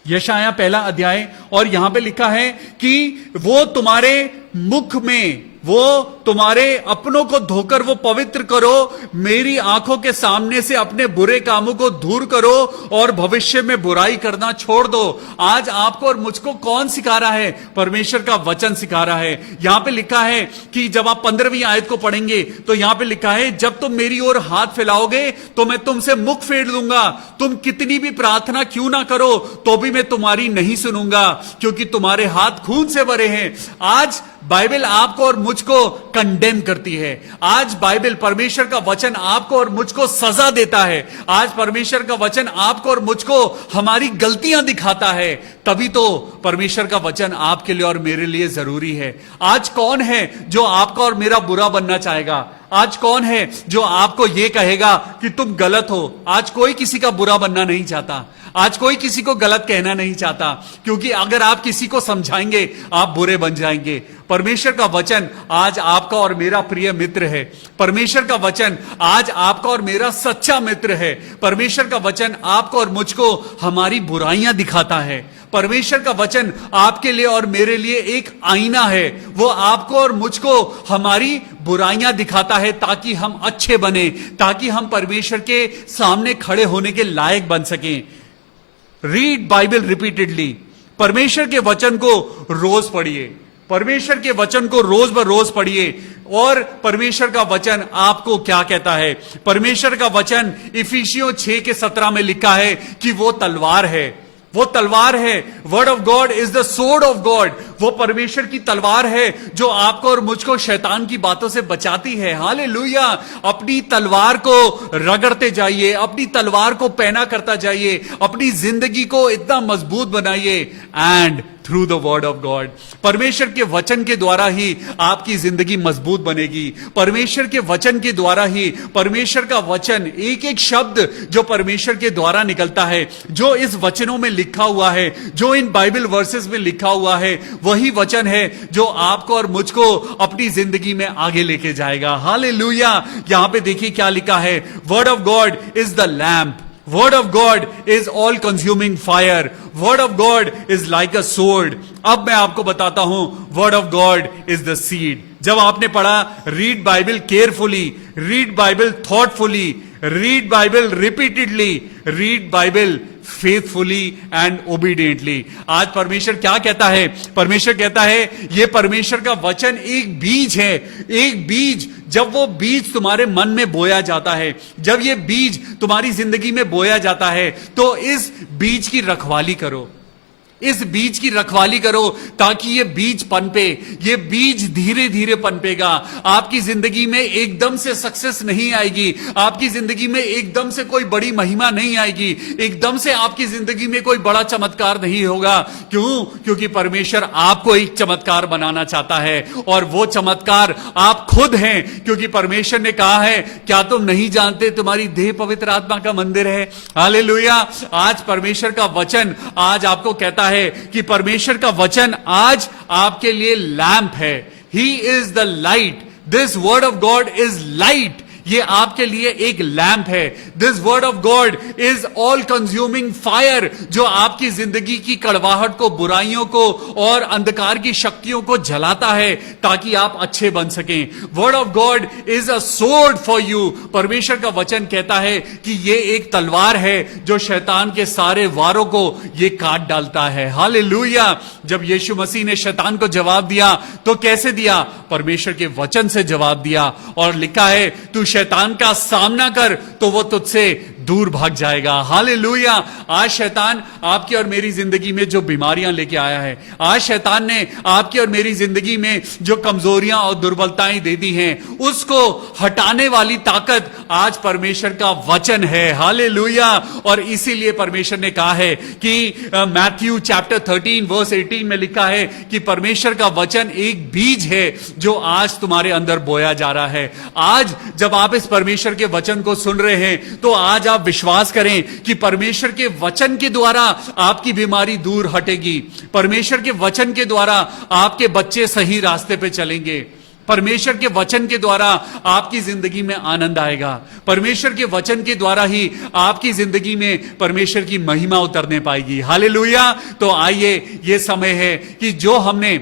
यशायाह पहला अध्याय, और यहां पे लिखा है कि वो तुम्हारे मुख में, वो तुम्हारे अपनों को धोकर वो पवित्र करो, मेरी आंखों के सामने से अपने बुरे कामों को दूर करो और भविष्य में बुराई करना छोड़ दो। आज आपको और मुझको कौन सिखा रहा है? परमेश्वर का वचन सिखा रहा है। यहां पे लिखा है कि जब आप 15वीं आयत को पढ़ेंगे तो यहां पे लिखा है, जब तुम मेरी ओर हाथ फैलाओगे तो मैं तुमसे मुख फेर लूंगा, तुम कितनी भी प्रार्थना क्यों ना करो तो भी मैं तुम्हारी नहीं सुनूंगा, क्योंकि तुम्हारे हाथ खून से भरे हैं। आज बाइबल आपको और मुझको कंडेम करती है। आज बाइबल, परमेश्वर का वचन आपको और मुझको सजा देता है। आज परमेश्वर का वचन आपको और मुझको हमारी गलतियां दिखाता है। तभी तो परमेश्वर का वचन आपके लिए और मेरे लिए जरूरी है। आज कौन है जो आपका और मेरा बुरा बनना चाहेगा? आज कौन है जो आपको यह कहेगा कि तुम गलत हो? आज कोई किसी का बुरा बनना नहीं चाहता। आज कोई किसी को गलत कहना नहीं चाहता, क्योंकि अगर आप किसी को समझाएंगे आप बुरे बन जाएंगे। परमेश्वर का वचन आज आपका और मेरा प्रिय मित्र है। परमेश्वर का वचन आज आपका और मेरा सच्चा मित्र है। परमेश्वर का वचन आपको और मुझको हमारी बुराइयां दिखाता है। परमेश्वर का वचन आपके लिए और मेरे लिए एक आईना है। वो आपको और मुझको हमारी बुराइयां दिखाता है ताकि हम अच्छे बने, ताकि हम परमेश्वर के सामने खड़े होने के लायक बन सकें। Read Bible repeatedly. परमेश्वर के वचन को रोज पढ़िए, परमेश्वर के वचन को रोज ब रोज पढ़िए। और परमेश्वर का वचन आपको क्या कहता है? परमेश्वर का वचन इफिसियों 6:17 में लिखा है कि वो तलवार है, वो तलवार है। Word of God is the sword of God. वो परमेश्वर की तलवार है जो आपको और मुझको शैतान की बातों से बचाती है। हालेलुया। अपनी तलवार को रगड़ते जाइए, अपनी तलवार को पैना करता जाइए, अपनी जिंदगी को इतना मजबूत बनाइए। And through the word of God, परमेश्वर के वचन के द्वारा ही आपकी जिंदगी मजबूत बनेगी। परमेश्वर के वचन के द्वारा ही, परमेश्वर का वचन, एक एक शब्द जो परमेश्वर के द्वारा निकलता है, जो इस वचनों में लिखा हुआ है, जो इन बाइबल वर्सेस में लिखा हुआ है, वही वचन है जो आपको और मुझको अपनी जिंदगी में आगे लेके जाएगा। हालेलुया। यहां पे देखिए क्या लिखा है, word of God is the lamp, Word of God is all consuming fire. Word of God is like a sword. अब मैं आपको बताता हूं, Word of God is the seed. जब आपने पढ़ा read Bible carefully, read Bible thoughtfully, read Bible repeatedly, read Bible faithfully and obediently. आज परमेश्वर क्या कहता है? परमेश्वर कहता है यह परमेश्वर का वचन एक बीज है। एक बीज, जब वो बीज तुम्हारे मन में बोया जाता है, जब ये बीज तुम्हारी जिंदगी में बोया जाता है, तो इस बीज की रखवाली करो, इस बीज की रखवाली करो, ताकि ये बीज पनपे। ये बीज धीरे धीरे पनपेगा। आपकी जिंदगी में एकदम से सक्सेस नहीं आएगी, आपकी जिंदगी में एकदम से कोई बड़ी महिमा नहीं आएगी, एकदम से आपकी जिंदगी में कोई बड़ा चमत्कार नहीं होगा। क्यों? क्योंकि परमेश्वर आपको एक चमत्कार बनाना चाहता है, और वो चमत्कार आप खुद हैं। क्योंकि परमेश्वर ने कहा है, क्या तुम नहीं जानते तुम्हारी देह पवित्र आत्मा का मंदिर है? हालेलुया। आज परमेश्वर का वचन आज आपको कहता है कि परमेश्वर का वचन आज आपके लिए लैंप है। He is the light, this word of God is light. ये आपके लिए एक लैंप है। This word of God is all consuming fire, जो आपकी जिंदगी की कड़वाहट को, बुराइयों को और अंधकार की शक्तियों को जलाता है, ताकि आप अच्छे बन सकें। Word of God is a sword for you. परमेश्वर का वचन कहता है कि ये एक तलवार है जो शैतान के सारे वारों को ये काट डालता है। हालेलुया। जब यीशु मसीह ने शैतान को जवाब दिया तो कैसे दिया? परमेश्वर के वचन से जवाब दिया, और लिखा है तू शैतान का सामना कर तो वो तुझसे दूर भाग जाएगा। हालेलुया। आज शैतान आपकी और मेरी जिंदगी में जो बीमारियां लेके आया है, आज शैतान ने आपकी और मेरी जिंदगी में जो कमजोरियां और दुर्बलताएं दे दी हैं, उसको हटाने वाली ताकत आज परमेश्वर का वचन है। हालेलुया। और इसीलिए परमेश्वर ने कहा है कि मैथ्यू चैप्टर 13 वर्स 18 में लिखा है कि परमेश्वर का वचन एक बीज है जो आज तुम्हारे अंदर बोया जा रहा है। आज जब आप इस परमेश्वर के वचन को सुन रहे हैं, तो आज आप विश्वास करें कि परमेश्वर के वचन के द्वारा आपकी बीमारी दूर हटेगी। परमेश्वर के वचन के द्वारा आपके बच्चे सही रास्ते पे चलेंगे। परमेश्वर के वचन के द्वारा आपकी जिंदगी में आनंद आएगा। परमेश्वर के वचन के द्वारा ही आपकी जिंदगी में परमेश्वर की महिमा उतरने पाएगी। हालेलुया। तो आइए, ये समय है कि जो हमने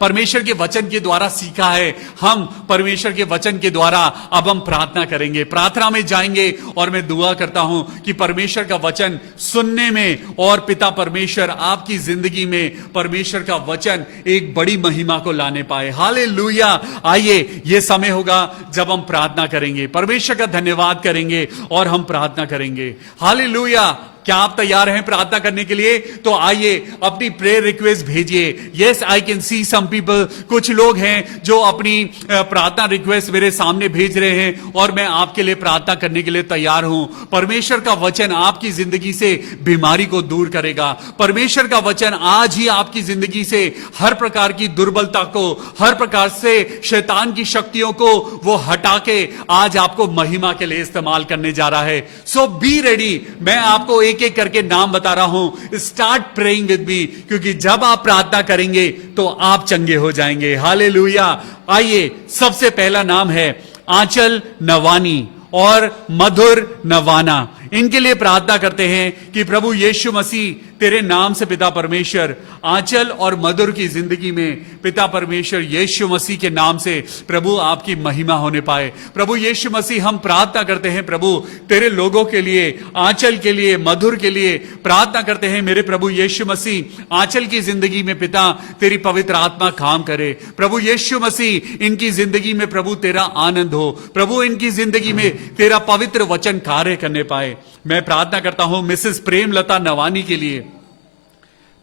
परमेश्वर के वचन के द्वारा सीखा है, हम परमेश्वर के वचन के द्वारा अब हम प्रार्थना करेंगे, प्रार्थना में जाएंगे। और मैं दुआ करता हूं कि परमेश्वर का वचन सुनने में और पिता परमेश्वर आपकी जिंदगी में परमेश्वर का वचन एक बड़ी महिमा को लाने पाए। हालेलुया। आइए, यह समय होगा जब हम प्रार्थना करेंगे, परमेश्वर का धन्यवाद करेंगे और हम प्रार्थना करेंगे। हालेलुया। क्या आप तैयार हैं प्रार्थना करने के लिए? तो आइए अपनी प्रेयर रिक्वेस्ट भेजिए। Yes, I can see some people, कुछ लोग हैं जो अपनी प्रार्थना रिक्वेस्ट मेरे सामने भेज रहे हैं, और मैं आपके लिए प्रार्थना करने के लिए तैयार हूं। परमेश्वर का वचन आपकी जिंदगी से बीमारी को दूर करेगा। परमेश्वर का वचन आज ही आपकी जिंदगी से हर प्रकार की दुर्बलता को, हर प्रकार से शैतान की शक्तियों को वो हटा के आज आपको महिमा के लिए इस्तेमाल करने जा रहा है। सो बी रेडी। मैं आपको एक एक करके नाम बता रहा हूं। स्टार्ट प्रेइंग विद मी, क्योंकि जब आप प्रार्थना करेंगे तो आप चंगे हो जाएंगे। हालेलुया। आइए, सबसे पहला नाम है आंचल नवानी और मधुर नवाना। इनके लिए प्रार्थना करते हैं कि प्रभु यीशु मसीह तेरे नाम से पिता परमेश्वर आंचल और मधुर की जिंदगी में पिता परमेश्वर यीशु मसीह के नाम से प्रभु आपकी महिमा होने पाए। प्रभु यीशु मसीह, हम प्रार्थना करते हैं प्रभु तेरे लोगों के लिए, आंचल के लिए, मधुर के लिए प्रार्थना करते हैं। मेरे प्रभु यीशु मसीह, आंचल की जिंदगी में पिता तेरी पवित्र आत्मा काम करे। प्रभु यीशु मसीह, इनकी जिंदगी में प्रभु तेरा आनंद हो। प्रभु इनकी जिंदगी में तेरा पवित्र वचन कार्य करने पाए। मैं प्रार्थना करता हूं मिसेस प्रेमलता नवानी के लिए,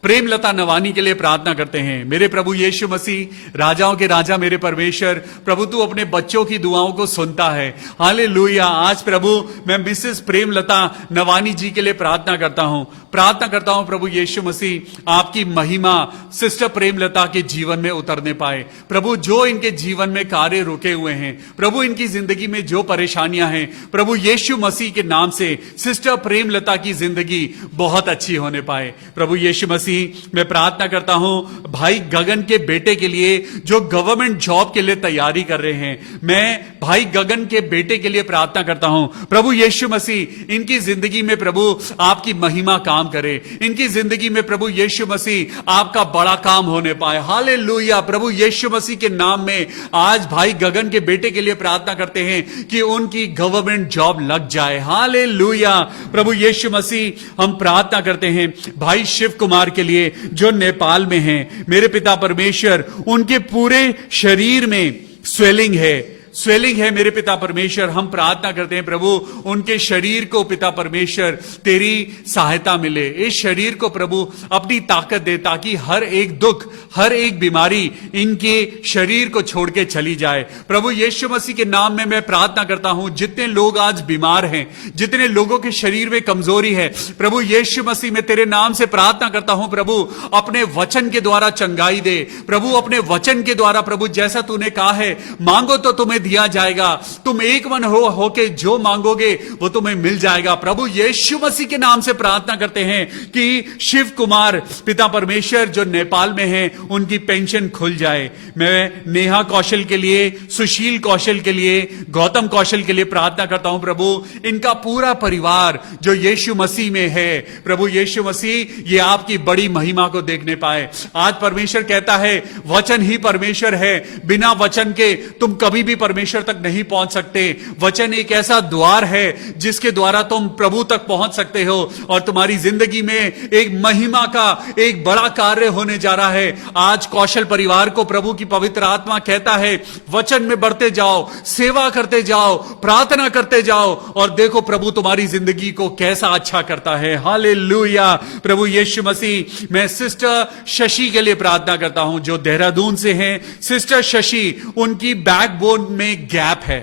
प्रेमलता नवानी के लिए प्रार्थना करते हैं। मेरे प्रभु यीशु मसीह, राजाओं के राजा मेरे परमेश्वर, प्रभु तू अपने बच्चों की दुआओं को सुनता है। हालेलुया। आज प्रभु मैं मिसेस प्रेमलता नवानी जी के लिए प्रार्थना करता हूं प्रभु यीशु मसीह आपकी महिमा सिस्टर प्रेमलता के जीवन में उतरने पाए। प्रभु जो इनके जीवन में कार्य रुके हुए हैं, प्रभु इनकी जिंदगी में जो परेशानियां हैं, प्रभु यीशु मसीह के नाम से सिस्टर प्रेमलता की जिंदगी बहुत अच्छी होने पाए। प्रभु यीशु मसीह मसीह मैं प्रार्थना करता हूं भाई गगन के बेटे के लिए जो गवर्नमेंट जॉब के लिए तैयारी कर रहे हैं। मैं भाई गगन के बेटे के लिए प्रार्थना करता हूं प्रभु यीशु मसीह इनकी जिंदगी में प्रभु आपकी महिमा काम करे, इनकी जिंदगी में प्रभु यीशु मसीह आपका बड़ा काम होने पाए। हालेलुया। प्रभु यीशु मसीह के नाम में आज भाई गगन के बेटे के लिए प्रार्थना करते हैं कि उनकी गवर्नमेंट जॉब लग जाए। हालेलुया। प्रभु यीशु मसीह हम प्रार्थना करते हैं भाई शिव कुमार के लिए जो नेपाल में हैं। मेरे पिता परमेश्वर उनके पूरे शरीर में स्वेलिंग है मेरे पिता परमेश्वर। हम प्रार्थना करते हैं प्रभु उनके शरीर को पिता परमेश्वर तेरी सहायता मिले, इस शरीर को प्रभु अपनी ताकत दे ताकि हर एक दुख हर एक बीमारी इनके शरीर को छोड़ के चली जाए। प्रभु यीशु मसीह के नाम में मैं प्रार्थना करता हूं जितने लोग आज बीमार हैं, जितने लोगों के शरीर में कमजोरी है, प्रभु यीशु मसीह मैं तेरे नाम से प्रार्थना करता हूं प्रभु अपने वचन के द्वारा चंगाई दे। प्रभु अपने वचन के द्वारा प्रभु जैसा तूने कहा है मांगो तो तुम्हें दिया जाएगा, तुम एक मन होके जो मांगोगे वो तुम्हें मिल जाएगा। प्रभु यीशु मसीह के नाम से प्रार्थना करते हैं कि शिव कुमार पिता परमेश्वर जो नेपाल में हैं उनकी पेंशन खुल जाए। मैं नेहा कौशल के लिए, सुशील कौशल के लिए, गौतम कौशल के लिए प्रार्थना करता हूं प्रभु इनका पूरा परिवार जो यीशु मसीह में है प्रभु यीशु मसीह ये आपकी बड़ी महिमा को देखने पाए। आज परमेश्वर कहता है वचन ही परमेश्वर है, बिना वचन के तुम कभी भी परमेश्वर तक नहीं पहुंच सकते। वचन एक ऐसा द्वार है जिसके द्वारा तुम प्रभु तक पहुंच सकते हो और तुम्हारी जिंदगी में एक महिमा का एक बड़ा कार्य होने जा रहा है। आज कौशल परिवार को प्रभु की पवित्र आत्मा कहता है वचन में बढ़ते जाओ, सेवा करते जाओ, प्रार्थना करते जाओ और देखो प्रभु तुम्हारी जिंदगी को कैसा अच्छा करता है। हालेलुया। प्रभु यीशु मसीह मैं सिस्टर शशि के लिए प्रार्थना करता हूं जो देहरादून से हैं। सिस्टर शशि उनकी बैकबोन में गैप है,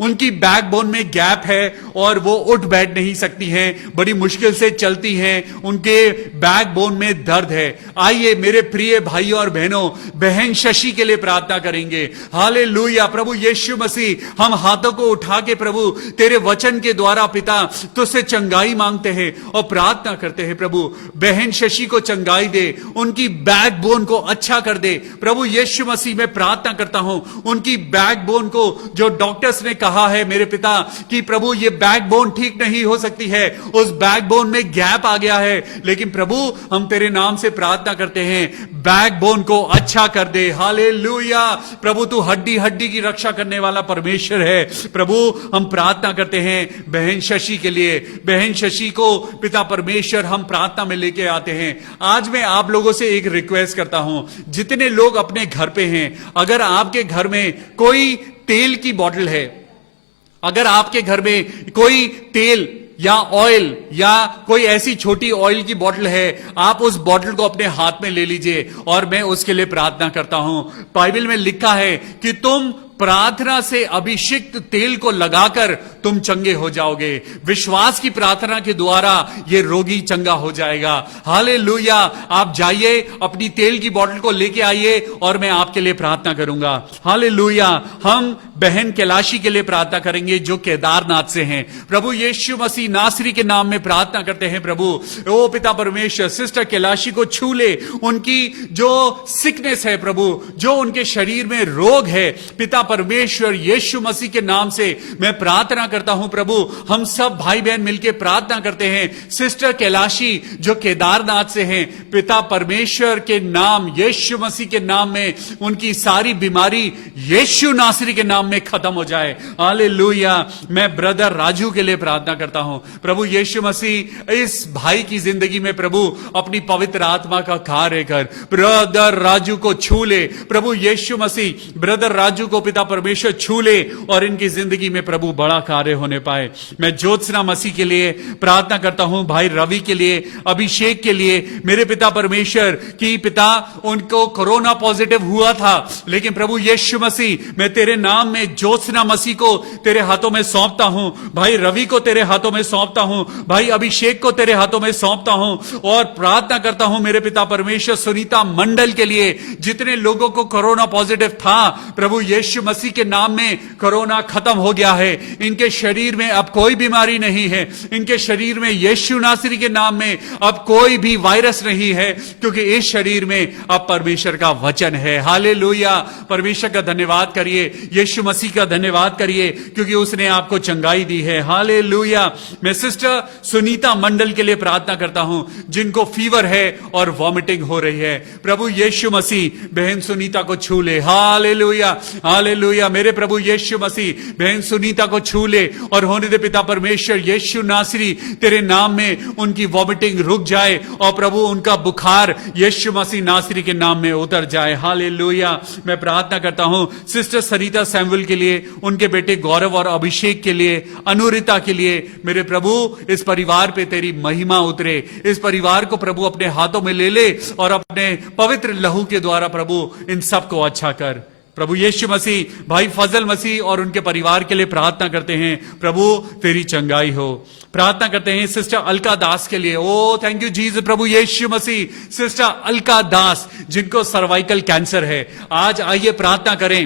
उनकी बैकबोन में गैप है और वो उठ बैठ नहीं सकती हैं, बड़ी मुश्किल से चलती हैं, उनके बैकबोन में दर्द है। आइए मेरे प्रिय भाइयों और बहनों, बहन शशि के लिए प्रार्थना करेंगे। हालेलुया। प्रभु यीशु मसीह हम हाथों को उठा के प्रभु तेरे वचन के द्वारा पिता तुझसे चंगाई मांगते हैं और प्रार्थना करते हैं प्रभु बहन शशि को चंगाई दे, उनकी बैकबोन को अच्छा कर दे। प्रभु यीशु मसीह में प्रार्थना करता हूं उनकी बैकबोन को जो डॉक्टर्स ने कहा है मेरे पिता कि प्रभु ये बैकबोन ठीक नहीं हो सकती है, उस बैकबोन में गैप आ गया है, लेकिन प्रभु हम तेरे नाम से प्रार्थना करते हैं बैकबोन को अच्छा कर दे। हालेलुया। प्रभु तू हड्डी हड्डी की रक्षा करने वाला परमेश्वर है। प्रभु हम प्रार्थना करते हैं बहन शशि के लिए, बहन शशि को पिता परमेश्वर हम प्रार्थना में लेके आते हैं। आज मैं आप लोगों से एक रिक्वेस्ट करता हूं, जितने लोग अपने घर पे हैं, अगर आपके घर में कोई तेल की बोतल है, अगर आपके घर में कोई तेल या ऑयल या कोई ऐसी छोटी ऑयल की बोतल है, आप उस बोतल को अपने हाथ में ले लीजिए और मैं उसके लिए प्रार्थना करता हूं। बाइबल में लिखा है कि तुम प्रार्थना से अभिषिक्त तेल को लगाकर तुम चंगे हो जाओगे। विश्वास की प्रार्थना के द्वारा ये रोगी चंगा हो जाएगा। हालेलुया। आप जाइए अपनी तेल की बोतल को लेके आइए और मैं आपके लिए प्रार्थना करूंगा। हालेलुया। हम बहन कैलाशी के लिए प्रार्थना करेंगे जो केदारनाथ से हैं। प्रभु यीशु मसीह नासरी के नाम में प्रार्थना करते हैं प्रभु ओ पिता परमेश्वर सिस्टर कैलाशी को छू ले, उनकी जो सिकनेस है प्रभु, जो उनके शरीर में रोग है, पिता परमेश्वर यीशु मसीह के नाम से मैं प्रार्थना करता हूं प्रभु। हम सब भाई बहन मिलकर प्रार्थना करते हैं सिस्टर कैलाशी जो केदारनाथ से हैं, पिता परमेश्वर के नाम यीशु मसीह के नाम में उनकी सारी बीमारी यीशु नासरी के नाम में खत्म हो जाए। हालेलुया। मैं ब्रदर राजू के लिए प्रार्थना करता हूं प्रभु यीशु मसीह इस भाई की जिंदगी में प्रभु अपनी पवित्र आत्मा का कार्य कर, ब्रदर राजू को छू ले प्रभु यीशु मसीह, ब्रदर राजू को पिता परमेश्वर छू ले और इनकी जिंदगी में प्रभु बड़ा कार्य होने पाए। मैं ज्योत्सना मसीह के लिए प्रार्थना करता हूं, भाई रवि के लिए, अभिषेक के लिए, मेरे पिता परमेश्वर की पिता उनको कोरोना पॉजिटिव हुआ था, लेकिन प्रभु यीशु मसीह मैं तेरे नाम में ज्योत्सना मसीह को तेरे हाथों में सौंपता हूं, भाई रवि को तेरे हाथों में सौंपता हूं, भाई अभिषेक को तेरे हाथों में सौंपता हूं और प्रार्थना करता हूं मेरे पिता परमेश्वर सुनीता मंडल के लिए, जितने लोगों को कोरोना पॉजिटिव था प्रभु यीशु मसीह के नाम में कोरोना खत्म हो गया है। इनके शरीर में अब कोई बीमारी नहीं है। इनके शरीर में यीशु नासरी के नाम में अब कोई भी वायरस नहीं है, क्योंकि इस शरीर में अब परमेश्वर का वचन है। हालेलुया। परमेश्वर का धन्यवाद करिए, यीशु मसीह का धन्यवाद करिए, क्योंकि उसने आपको चंगाई दी है। हालेलुया। मैं सिस्टर सुनीता मंडल के लिए प्रार्थना करता हूं, जिनको फीवर है और वॉमिटिंग हो रही है। प्रभु यीशु मसीह बहन सुनीता को छू ले। Hallelujah, hallelujah. मेरे प्रभु यीशु मसीह बहन सुनीता को छू ले और होने दे पिता परमेश्वर यीशु नासरी, तेरे नाम में उनकी वॉमिटिंग रुक जाए और प्रभु उनका बुखार यीशु मसीह नासरी के नाम में उतर जाए। हालेलुया। मैं प्रार्थना करता हूं सिस्टर सरिता सैमुअल के लिए, उनके बेटे गौरव और अभिषेक के लिए, अनुरिता के लिए। मेरे प्रभु इस परिवार पे तेरी महिमा उतरे। इस परिवार को प्रभु अपने हाथों में ले ले और अपने पवित्र लहू के द्वारा प्रभु इन सबको अच्छा कर। प्रभु यीशु मसीह भाई फजल मसीह और उनके परिवार के लिए प्रार्थना करते हैं, प्रभु तेरी चंगाई हो। प्रार्थना करते हैं सिस्टर अलका दास के लिए। Oh thank you Jesus. प्रभु यीशु मसीह सिस्टर अलका दास, जिनको सर्वाइकल कैंसर है, आज आइए प्रार्थना करें।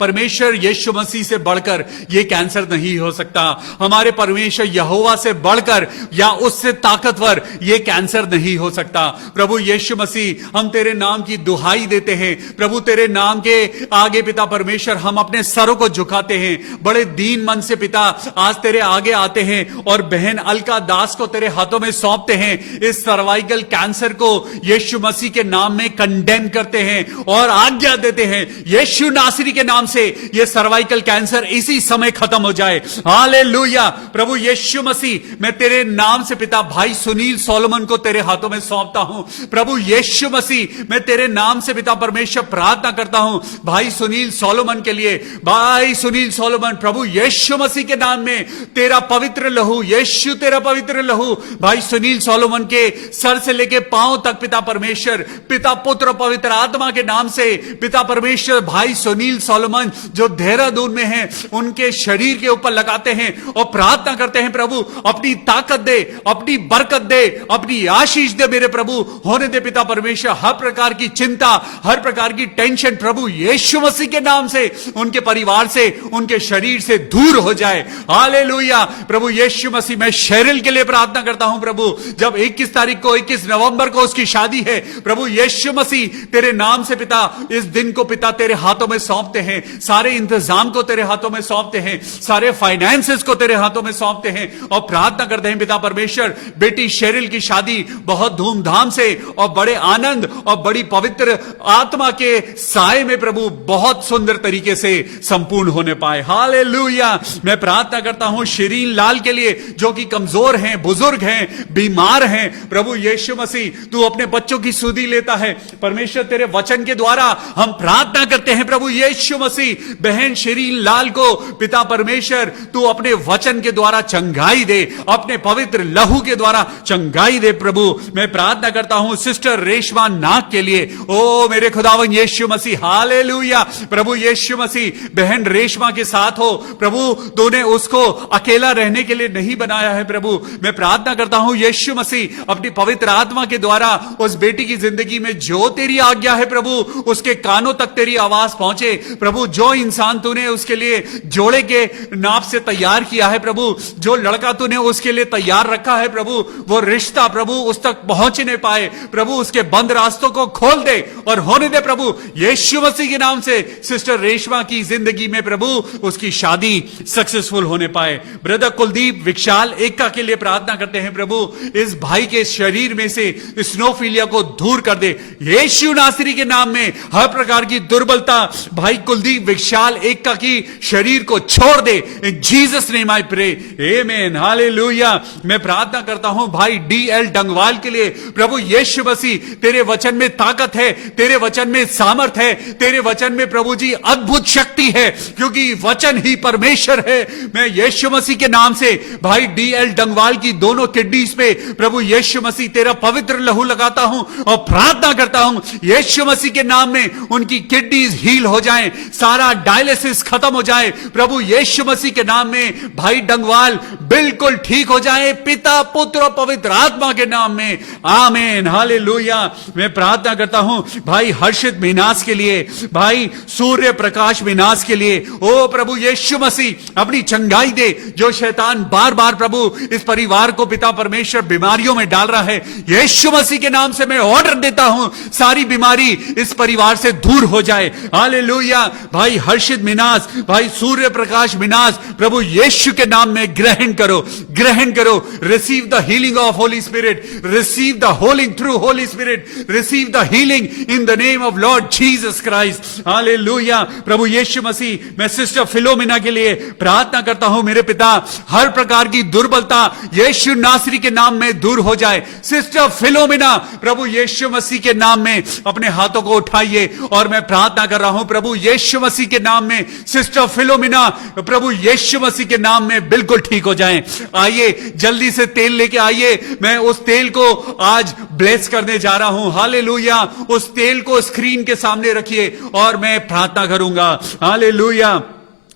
परमेश्वर यीशु मसीह से बढ़कर यह कैंसर नहीं हो सकता। हमारे परमेश्वर यहोवा से बढ़कर या उससे ताकतवर यह कैंसर नहीं हो सकता। प्रभु यीशु मसीह, हम तेरे नाम की दुहाई देते हैं। प्रभु तेरे नाम के आगे पिता परमेश्वर हम अपने सरों को झुकाते हैं। बड़े दीन मन से पिता आज तेरे आगे आते हैं और बहन अलका दास को तेरे हाथों में सौंपते हैं। इस सर्वाइकल कैंसर को यीशु मसीह के नाम में कंडेम करते हैं और आज्ञा देते हैं, यीशु नासरी के नाम से यह सर्वाइकल कैंसर इसी समय खत्म हो जाए। हालेलुया। प्रभु यीशु मसीह, मैं तेरे नाम से पिता भाई सुनील सोलोमन को तेरे हाथों में सौंपता हूं। प्रभु यीशु मसीह, मैं तेरे नाम से पिता परमेश्वर प्रार्थना करता हूं भाई सुनील सोलोमन के लिए। भाई सुनील सोलोमन, प्रभु यीशु मसीह के नाम में तेरा पवित्र लहू, यीशु तेरा पवित्र लहू भाई सुनील सोलोमन के सर से लेके पांव तक पिता परमेश्वर, पिता पुत्र पवित्र आत्मा के नाम से पिता परमेश्वर भाई सुनील सोलोमन जो देहरादून में हैं, उनके शरीर के ऊपर लगाते हैं और प्रार्थना करते हैं, प्रभु अपनी ताकत दे, अपनी बरकत दे, अपनी आशीष दे। मेरे प्रभु होने दे पिता परमेश्वर, हर प्रकार की चिंता, हर प्रकार की टेंशन प्रभु यीशु मसीह के नाम से उनके परिवार से, उनके शरीर से दूर हो जाए। हालेलुया। प्रभु यीशु मसीह, मैं शेरिल के लिए प्रार्थना करता हूं। प्रभु जब 21 तारीख को 21 नवंबर को उसकी शादी है, प्रभु यीशु मसीह तेरे नाम से पिता इस दिन को पिता तेरे हाथों में सौंपते हैं। सारे इंतजाम को तेरे हाथों में सौंपते हैं, सारे फाइनेंसेस को तेरे हाथों में सौंपते हैं और प्रार्थना करते हैं पिता परमेश्वर, बेटी शेरिल की शादी बहुत धूमधाम से और बड़े आनंद और बड़ी पवित्र आत्मा के साए में प्रभु बहुत सुंदर तरीके से संपूर्ण होने पाए। हालेलुया। मैं प्रार्थना करता हूं शिरीन लाल के लिए, जो कि कमजोर हैं, बुजुर्ग हैं, बीमार हैं। प्रभु यीशु मसीह, तू अपने बच्चों की सुधि लेता है। परमेश्वर तेरे वचन के द्वारा हम प्रार्थना करते हैं प्रभु यीशु मसीह, बहन शिरीन लाल को पिता परमेश्वर तू अपने वचन के द्वारा चंगाई दे, अपने पवित्र लहू के द्वारा चंगाई दे। प्रभु मैं प्रार्थना करता हूं सिस्टर रेशमा नाग के लिए। ओ मेरे खुदावन यीशु मसीह, हालेलुया। प्रभु यीशु मसीह, बहन रेशमा के साथ हो। प्रभु तूने उसको अकेला रहने के लिए नहीं बनाया है। प्रभु मैं प्रार्थना करता हूं यीशु मसीह, अपनी पवित्र आत्मा के द्वारा उस बेटी की जिंदगी में जो तेरी आज्ञा है प्रभु, उसके कानों तक तेरी आवाज पहुंचे। प्रभु जो इंसान तूने उसके लिए जोड़े के नाप से तैयार किया है प्रभु, जो लड़का तूने उसके लिए तैयार रखा है प्रभु, वो रिश्ता प्रभु उस तक पहुंच नहीं पाए। प्रभु उसके बंद रास्तों को खोल दे और होने दे प्रभु यीशु मसीह के नाम से सिस्टर रेशमा की जिंदगी में प्रभु उसकी शादी सक्सेसफुल होने पाए। ब्रदर कुलदीप विशाल एक्का के लिए प्रार्थना करते हैं प्रभु, इस भाई के शरीर में से स्नोफीलिया को दूर कर दे यीशु नासरी के नाम में। हर प्रकार की दुर्बलता भाई कुलदीप विशाल एक्का की शरीर को छोड़ दे। In Jesus name I pray, amen, hallelujah. मैं प्रार्थना करता हूं भाई डीएल डंगवाल के लिए। प्रभु यीशु मसीह, तेरे वचन में ताकत है, तेरे वचन में सामर्थ है, तेरे वचन में प्रभु जी अद्भुत शक्ति है, क्योंकि वचन ही परमेश्वर है। मैं यीशु मसीह के नाम से भाई डीएल डंगवाल की दोनों किडनीज पे प्रभु यीशु मसीह तेरा पवित्र लहू लगाता हूं और प्रार्थना करता हूं यीशु मसीह के नाम में उनकी किडनीज हील हो जाएं, सारा डायलिसिस खत्म हो जाए प्रभु यीशु मसीह के नाम में। भाई डंगवाल बिल्कुल ठीक हो जाए पिता पुत्र और पवित्र आत्मा के नाम में, आमीन, हालेलुया। मैं प्रार्थना करता हूं भाई हर्षित विनाश के लिए, भाई सूर्य प्रकाश विनाश के लिए। ओ प्रभु यीशु मसीह अपनी चंगाई दे। जो शैतान बार बार प्रभु इस परिवार को पिता परमेश्वर बीमारियों में डाल रहा है, यीशु मसीह के नाम से मैं ऑर्डर देता हूं सारी बीमारी इस परिवार से दूर हो जाए, हालेलुया। भाई हर्षित विनाश, भाई सूर्य प्रकाश विनाश प्रभु यीशु के नाम में ग्रहण करो, ग्रहण करो। Receive the healing of Holy Spirit, receive the healing through Holy Spirit, receive the healing in the name of Lord Jesus Christ, hallelujah. प्रभु यीशु मसीह मैं सिस्टर फिलोमिना के लिए प्रार्थना करता हूं, मेरे पिता हर प्रकार की दुर्बलता यीशु नासरी के नाम में दूर हो जाए। सिस्टर फिलोमिना प्रभु यीशु मसीह के नाम में अपने हाथों को उठाइए और मैं प्रार्थना कर रहा हूं प्रभु यीशु मसीह के नाम में सिस्टर फिलोमिना प्रभु यीशु मसीह के नाम में बिल्कुल ठीक हो जाएं। आइए जल्दी से तेल लेके आइए, मैं उस तेल को आज ब्लेस करने जा रहा हूं, हालेलुया। उस तेल को स्क्रीन के सामने रखिए और मैं प्रार्थना करूंगा, हालेलुया।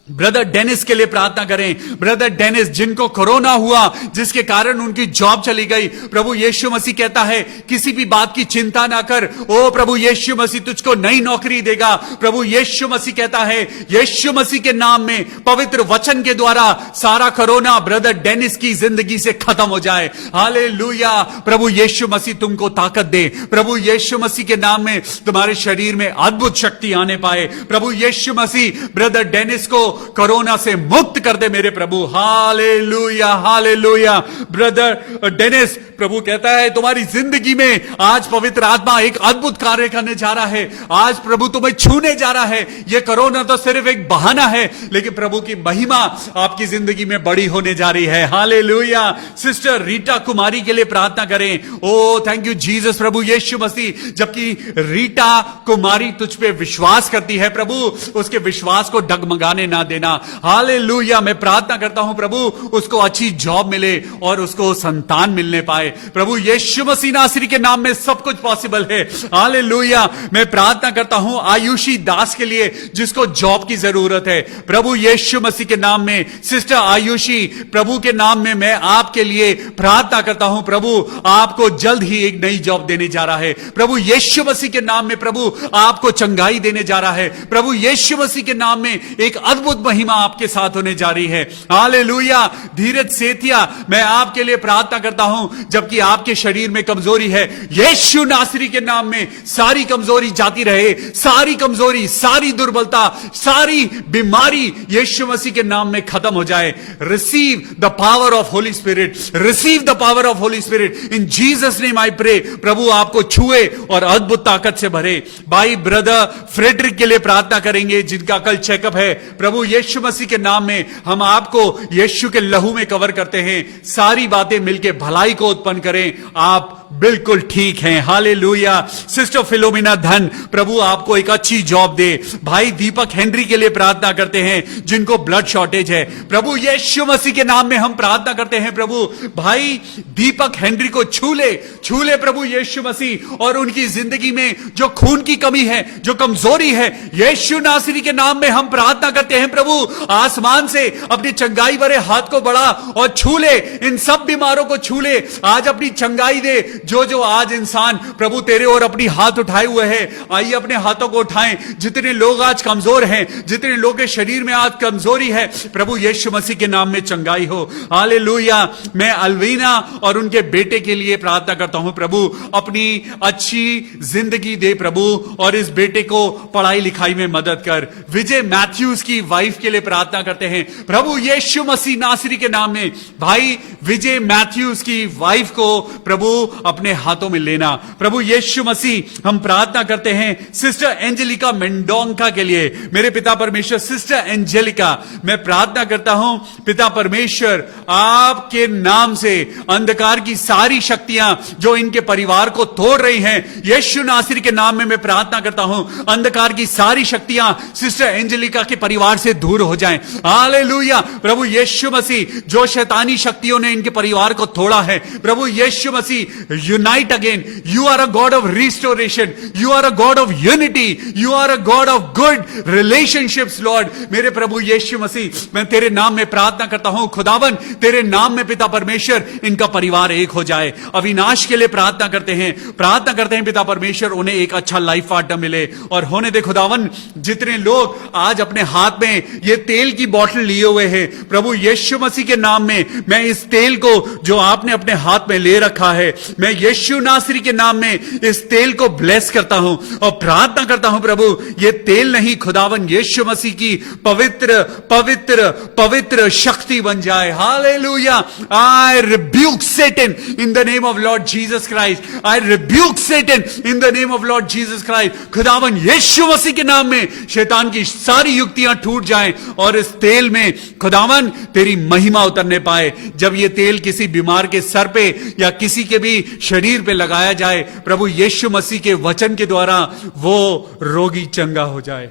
ब्रदर डेनिस के लिए प्रार्थना करें। ब्रदर डेनिस जिनको कोरोना हुआ, जिसके कारण उनकी जॉब चली गई, प्रभु यीशु मसीह कहता है किसी भी बात की चिंता ना कर, ओ प्रभु यीशु मसीह तुझको नई नौकरी देगा। प्रभु यीशु मसीह कहता है यीशु मसीह के नाम में पवित्र वचन के द्वारा सारा कोरोना ब्रदर डेनिस की जिंदगी से खत्म हो जाए, हालेलुया। प्रभु यीशु मसीह तुमको ताकत दे, प्रभु यीशु मसीह के नाम में तुम्हारे शरीर में अद्भुत शक्ति आने पाए। प्रभु यीशु मसीह ब्रदर डेनिस को कोरोना से मुक्त कर दे मेरे प्रभु, हालेलुया, हालेलुया। ब्रदर डेनिस प्रभु कहता है तुम्हारी जिंदगी में आज पवित्र आत्मा एक अद्भुत कार्य करने जा रहा है। आज प्रभु तुम्हें छूने जा रहा है। यह कोरोना तो सिर्फ एक बहाना है, लेकिन प्रभु की महिमा आपकी जिंदगी में बड़ी होने जा रही है, हालेलुया। सिस्टर रीटा कुमारी के लिए प्रार्थना करें। ओ थैंक यू जीसस प्रभु यीशु मसीह, जबकि रीटा कुमारी तुझ पे विश्वास करती है प्रभु, उसके विश्वास को डगमगाने ना देना, हालेलुया। मैं प्रार्थना करता हूं प्रभु उसको अच्छी जॉब मिले और उसको संतान मिलने पाए। प्रभु यीशु मसीह नासरी के नाम में सब कुछ पॉसिबल है, हालेलुया। मैं प्रार्थना करता हूं आयुषी दास के लिए जिसको जॉब की जरूरत है, प्रभु यीशु मसीह के नाम में। सिस्टर आयुषी प्रभु के नाम में मैं आपके लिए प्रार्थना करता हूं, प्रभु आपको जल्द ही एक नई जॉब देने जा रहा है। प्रभु यीशु मसीह के नाम में प्रभु आपको चंगाई देने जा रहा है। प्रभु यीशु मसीह के नाम में एक अद्भुत महिमा आपके साथ होने जा रही है, हालेलुया। धीरज सेतिया मैं आपके लिए प्रार्थना करता हूं, जबकि आपके शरीर में कमजोरी है, यीशु नासरी के नाम में सारी कमजोरी जाती रहे, सारी कमजोरी, सारी दुर्बलता, सारी बीमारी यीशु मसीह के नाम में खत्म हो जाए। Receive the power of Holy Spirit, receive the power of Holy Spirit in Jesus name I pray. प्रभु आपको छुए और अद्भुत ताकत से भरे। भाई ब्रदर फ्रेडरिक के लिए प्रार्थना करेंगे जिनका कल चेकअप है, प्रभु यीशु मसीह के नाम में हम आपको यीशु के लहू में कवर करते हैं। सारी बातें मिलकर भलाई को उत्पन्न करें, आप बिल्कुल ठीक हैं, हालेलुया। सिस्टर फिलोमिना धन प्रभु आपको एक अच्छी जॉब दे। भाई दीपक हेनरी के लिए प्रार्थना करते हैं जिनको ब्लड शॉर्टेज है, प्रभु यीशु मसीह के नाम में हम प्रार्थना करते हैं प्रभु भाई दीपक हेनरी को छू ले प्रभु यीशु मसीह, और उनकी जिंदगी में जो खून की कमी है, जो कमजोरी है, यीशु नासरी के नाम में हम प्रार्थना करते हैं प्रभु आसमान से अपनी चंगाई भरे हाथ को बढ़ा और छू ले, इन सब बीमारों को छू ले, आज अपनी चंगाई दे। जो आज इंसान प्रभु तेरे और अपनी हाथ उठाए हुए हैं, आइए अपने हाथों को उठाएं। जितने लोग आज कमजोर हैं, जितने लोगों के शरीर में आज कमजोरी है, प्रभु यीशु मसीह के नाम में चंगाई हो, हालेलुया। मैं अलवीना और उनके बेटे के लिए प्रार्थना करता हूं, प्रभु अपनी अच्छी जिंदगी दे प्रभु, और इस बेटे को पढ़ाई लिखाई में मदद कर। विजय मैथ्यूज की वाइफ के लिए प्रार्थना करते हैं, प्रभु यीशु मसीह नासरी के नाम में भाई विजय मैथ्यूज की वाइफ को प्रभु अपने हाथों में लेना। प्रभु यीशु मसीह हम प्रार्थना करते हैं सिस्टर एंजेलिका मेंडोंका के लिए, मेरे पिता परमेश्वर। सिस्टर एंजेलिका मैं प्रार्थना करता हूं पिता परमेश्वर आपके नाम से अंधकार की सारी शक्तियां जो इनके परिवार को तोड़ रही हैं, यीशु नासरी के नाम में मैं प्रार्थना करता हूं अंधकार की सारी शक्तियां सिस्टर एंजेलिका के परिवार से बातें दूर हो जाएं। हालेलुया। प्रभु यीशु मसीह, जो शैतानी शक्तियों ने इनके परिवार को तोड़ा है, प्रभु Yeshu Masih, unite again. You are a God of restoration, you are a God of unity, you are a God of good relationships Lord. मेरे प्रभु यीशु मसीह, मैं तेरे नाम में प्रार्थना करता हूं खुदावन, तेरे नाम में पिता परमेश्वर, इनका परिवार एक हो जाए। अविनाश के लिए प्रार्थना करते हैं पिता परमेश्वर, उन्हें एक अच्छा लाइफ पार्टनर मिले। और होने दे खुदावन, जितने लोग आज अपने हाथ में ये तेल की बोतल लिए हुए हैं, प्रभु यीशु मसीह के नाम में मैं इस तेल को जो आपने अपने हाथ में ले रखा है, मैं यीशु नासरी के नाम में इस तेल को ब्लेस करता हूं और प्रार्थना करता हूं प्रभु, ये तेल नहीं खुदावन यीशु मसीह की पवित्र पवित्र पवित्र शक्ति बन जाए। Hallelujah. I rebuke Satan in the name of Lord Jesus Christ. I rebuke Satan in the name of Lord Jesus Christ. खुदावन यीशु मसीह के नाम में शैतान की सारी युक्तियां टूट जाएं और इस तेल में खुदावन तेरी महिमा उतरने पाए। जब ये तेल किसी बीमार के सर पे या किसी के भी शरीर पे लगाया जाए, प्रभु यीशु मसीह के वचन के द्वारा वो रोगी चंगा हो जाए।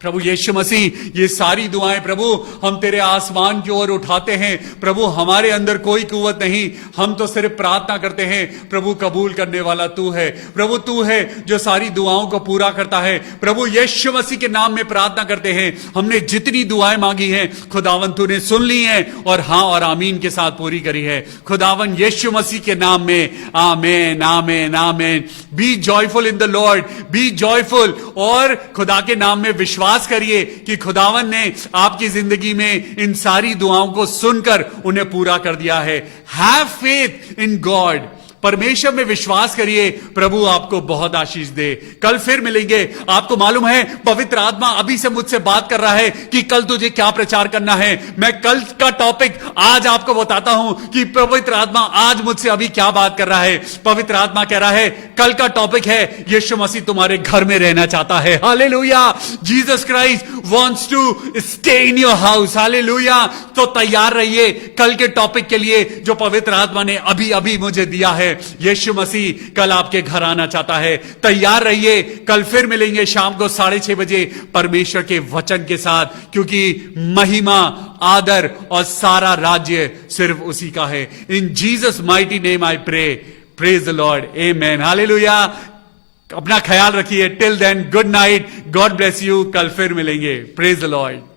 प्रभु यीशु मसीह, ये सारी दुआएं प्रभु हम तेरे आसमान की ओर उठाते हैं। प्रभु हमारे अंदर कोई कुव्वत नहीं, हम तो सिर्फ प्रार्थना करते हैं। प्रभु कबूल करने वाला तू है। प्रभु तू है जो सारी दुआओं को पूरा करता है। प्रभु यीशु मसीह के नाम में प्रार्थना करते हैं। हमने जितनी दुआएं मांगी हैं खुदावन तूने सुन ली हैं और हाँ और आमीन के साथ पूरी करी है। खुदावन यीशु मसीह के नाम में amen amen amen. Be joyful in the Lord, be joyful. और खुदा के नाम में विश्वास करिए कि खुदावन ने आपकी जिंदगी में इन सारी दुआओं को सुनकर उन्हें पूरा कर दिया है। हैव फेथ इन गॉड, परमेश्वर में विश्वास करिए, प्रभु आपको बहुत आशीष दे। कल फिर मिलेंगे। आपको मालूम है पवित्र आत्मा अभी से मुझसे बात कर रहा है कि कल तुझे क्या प्रचार करना है। मैं कल का टॉपिक आज आपको बताता हूं कि पवित्र आत्मा आज मुझसे अभी क्या बात कर रहा है। पवित्र आत्मा कह रहा है कल का टॉपिक है यीशु मसीह तुम्हारे घर में रहना चाहता है। Hallelujah. Jesus Christ wants to stay in your house. Hallelujah. तो तैयार रहिए कल के टॉपिक के लिए जो पवित्र आत्मा ने अभी अभी मुझे दिया है। यीशु मसीह कल आपके घर आना चाहता है। तैयार रहिए। कल फिर मिलेंगे शाम को 6:30 बजे परमेश्वर के वचन के साथ, क्योंकि महिमा, आदर और सारा राज्य सिर्फ उसी का है। In Jesus mighty name I pray. Praise the Lord. Amen. Hallelujah. अपना ख्याल रखिए। Till then good night. God bless you. कल फिर मिलेंगे। Praise the Lord.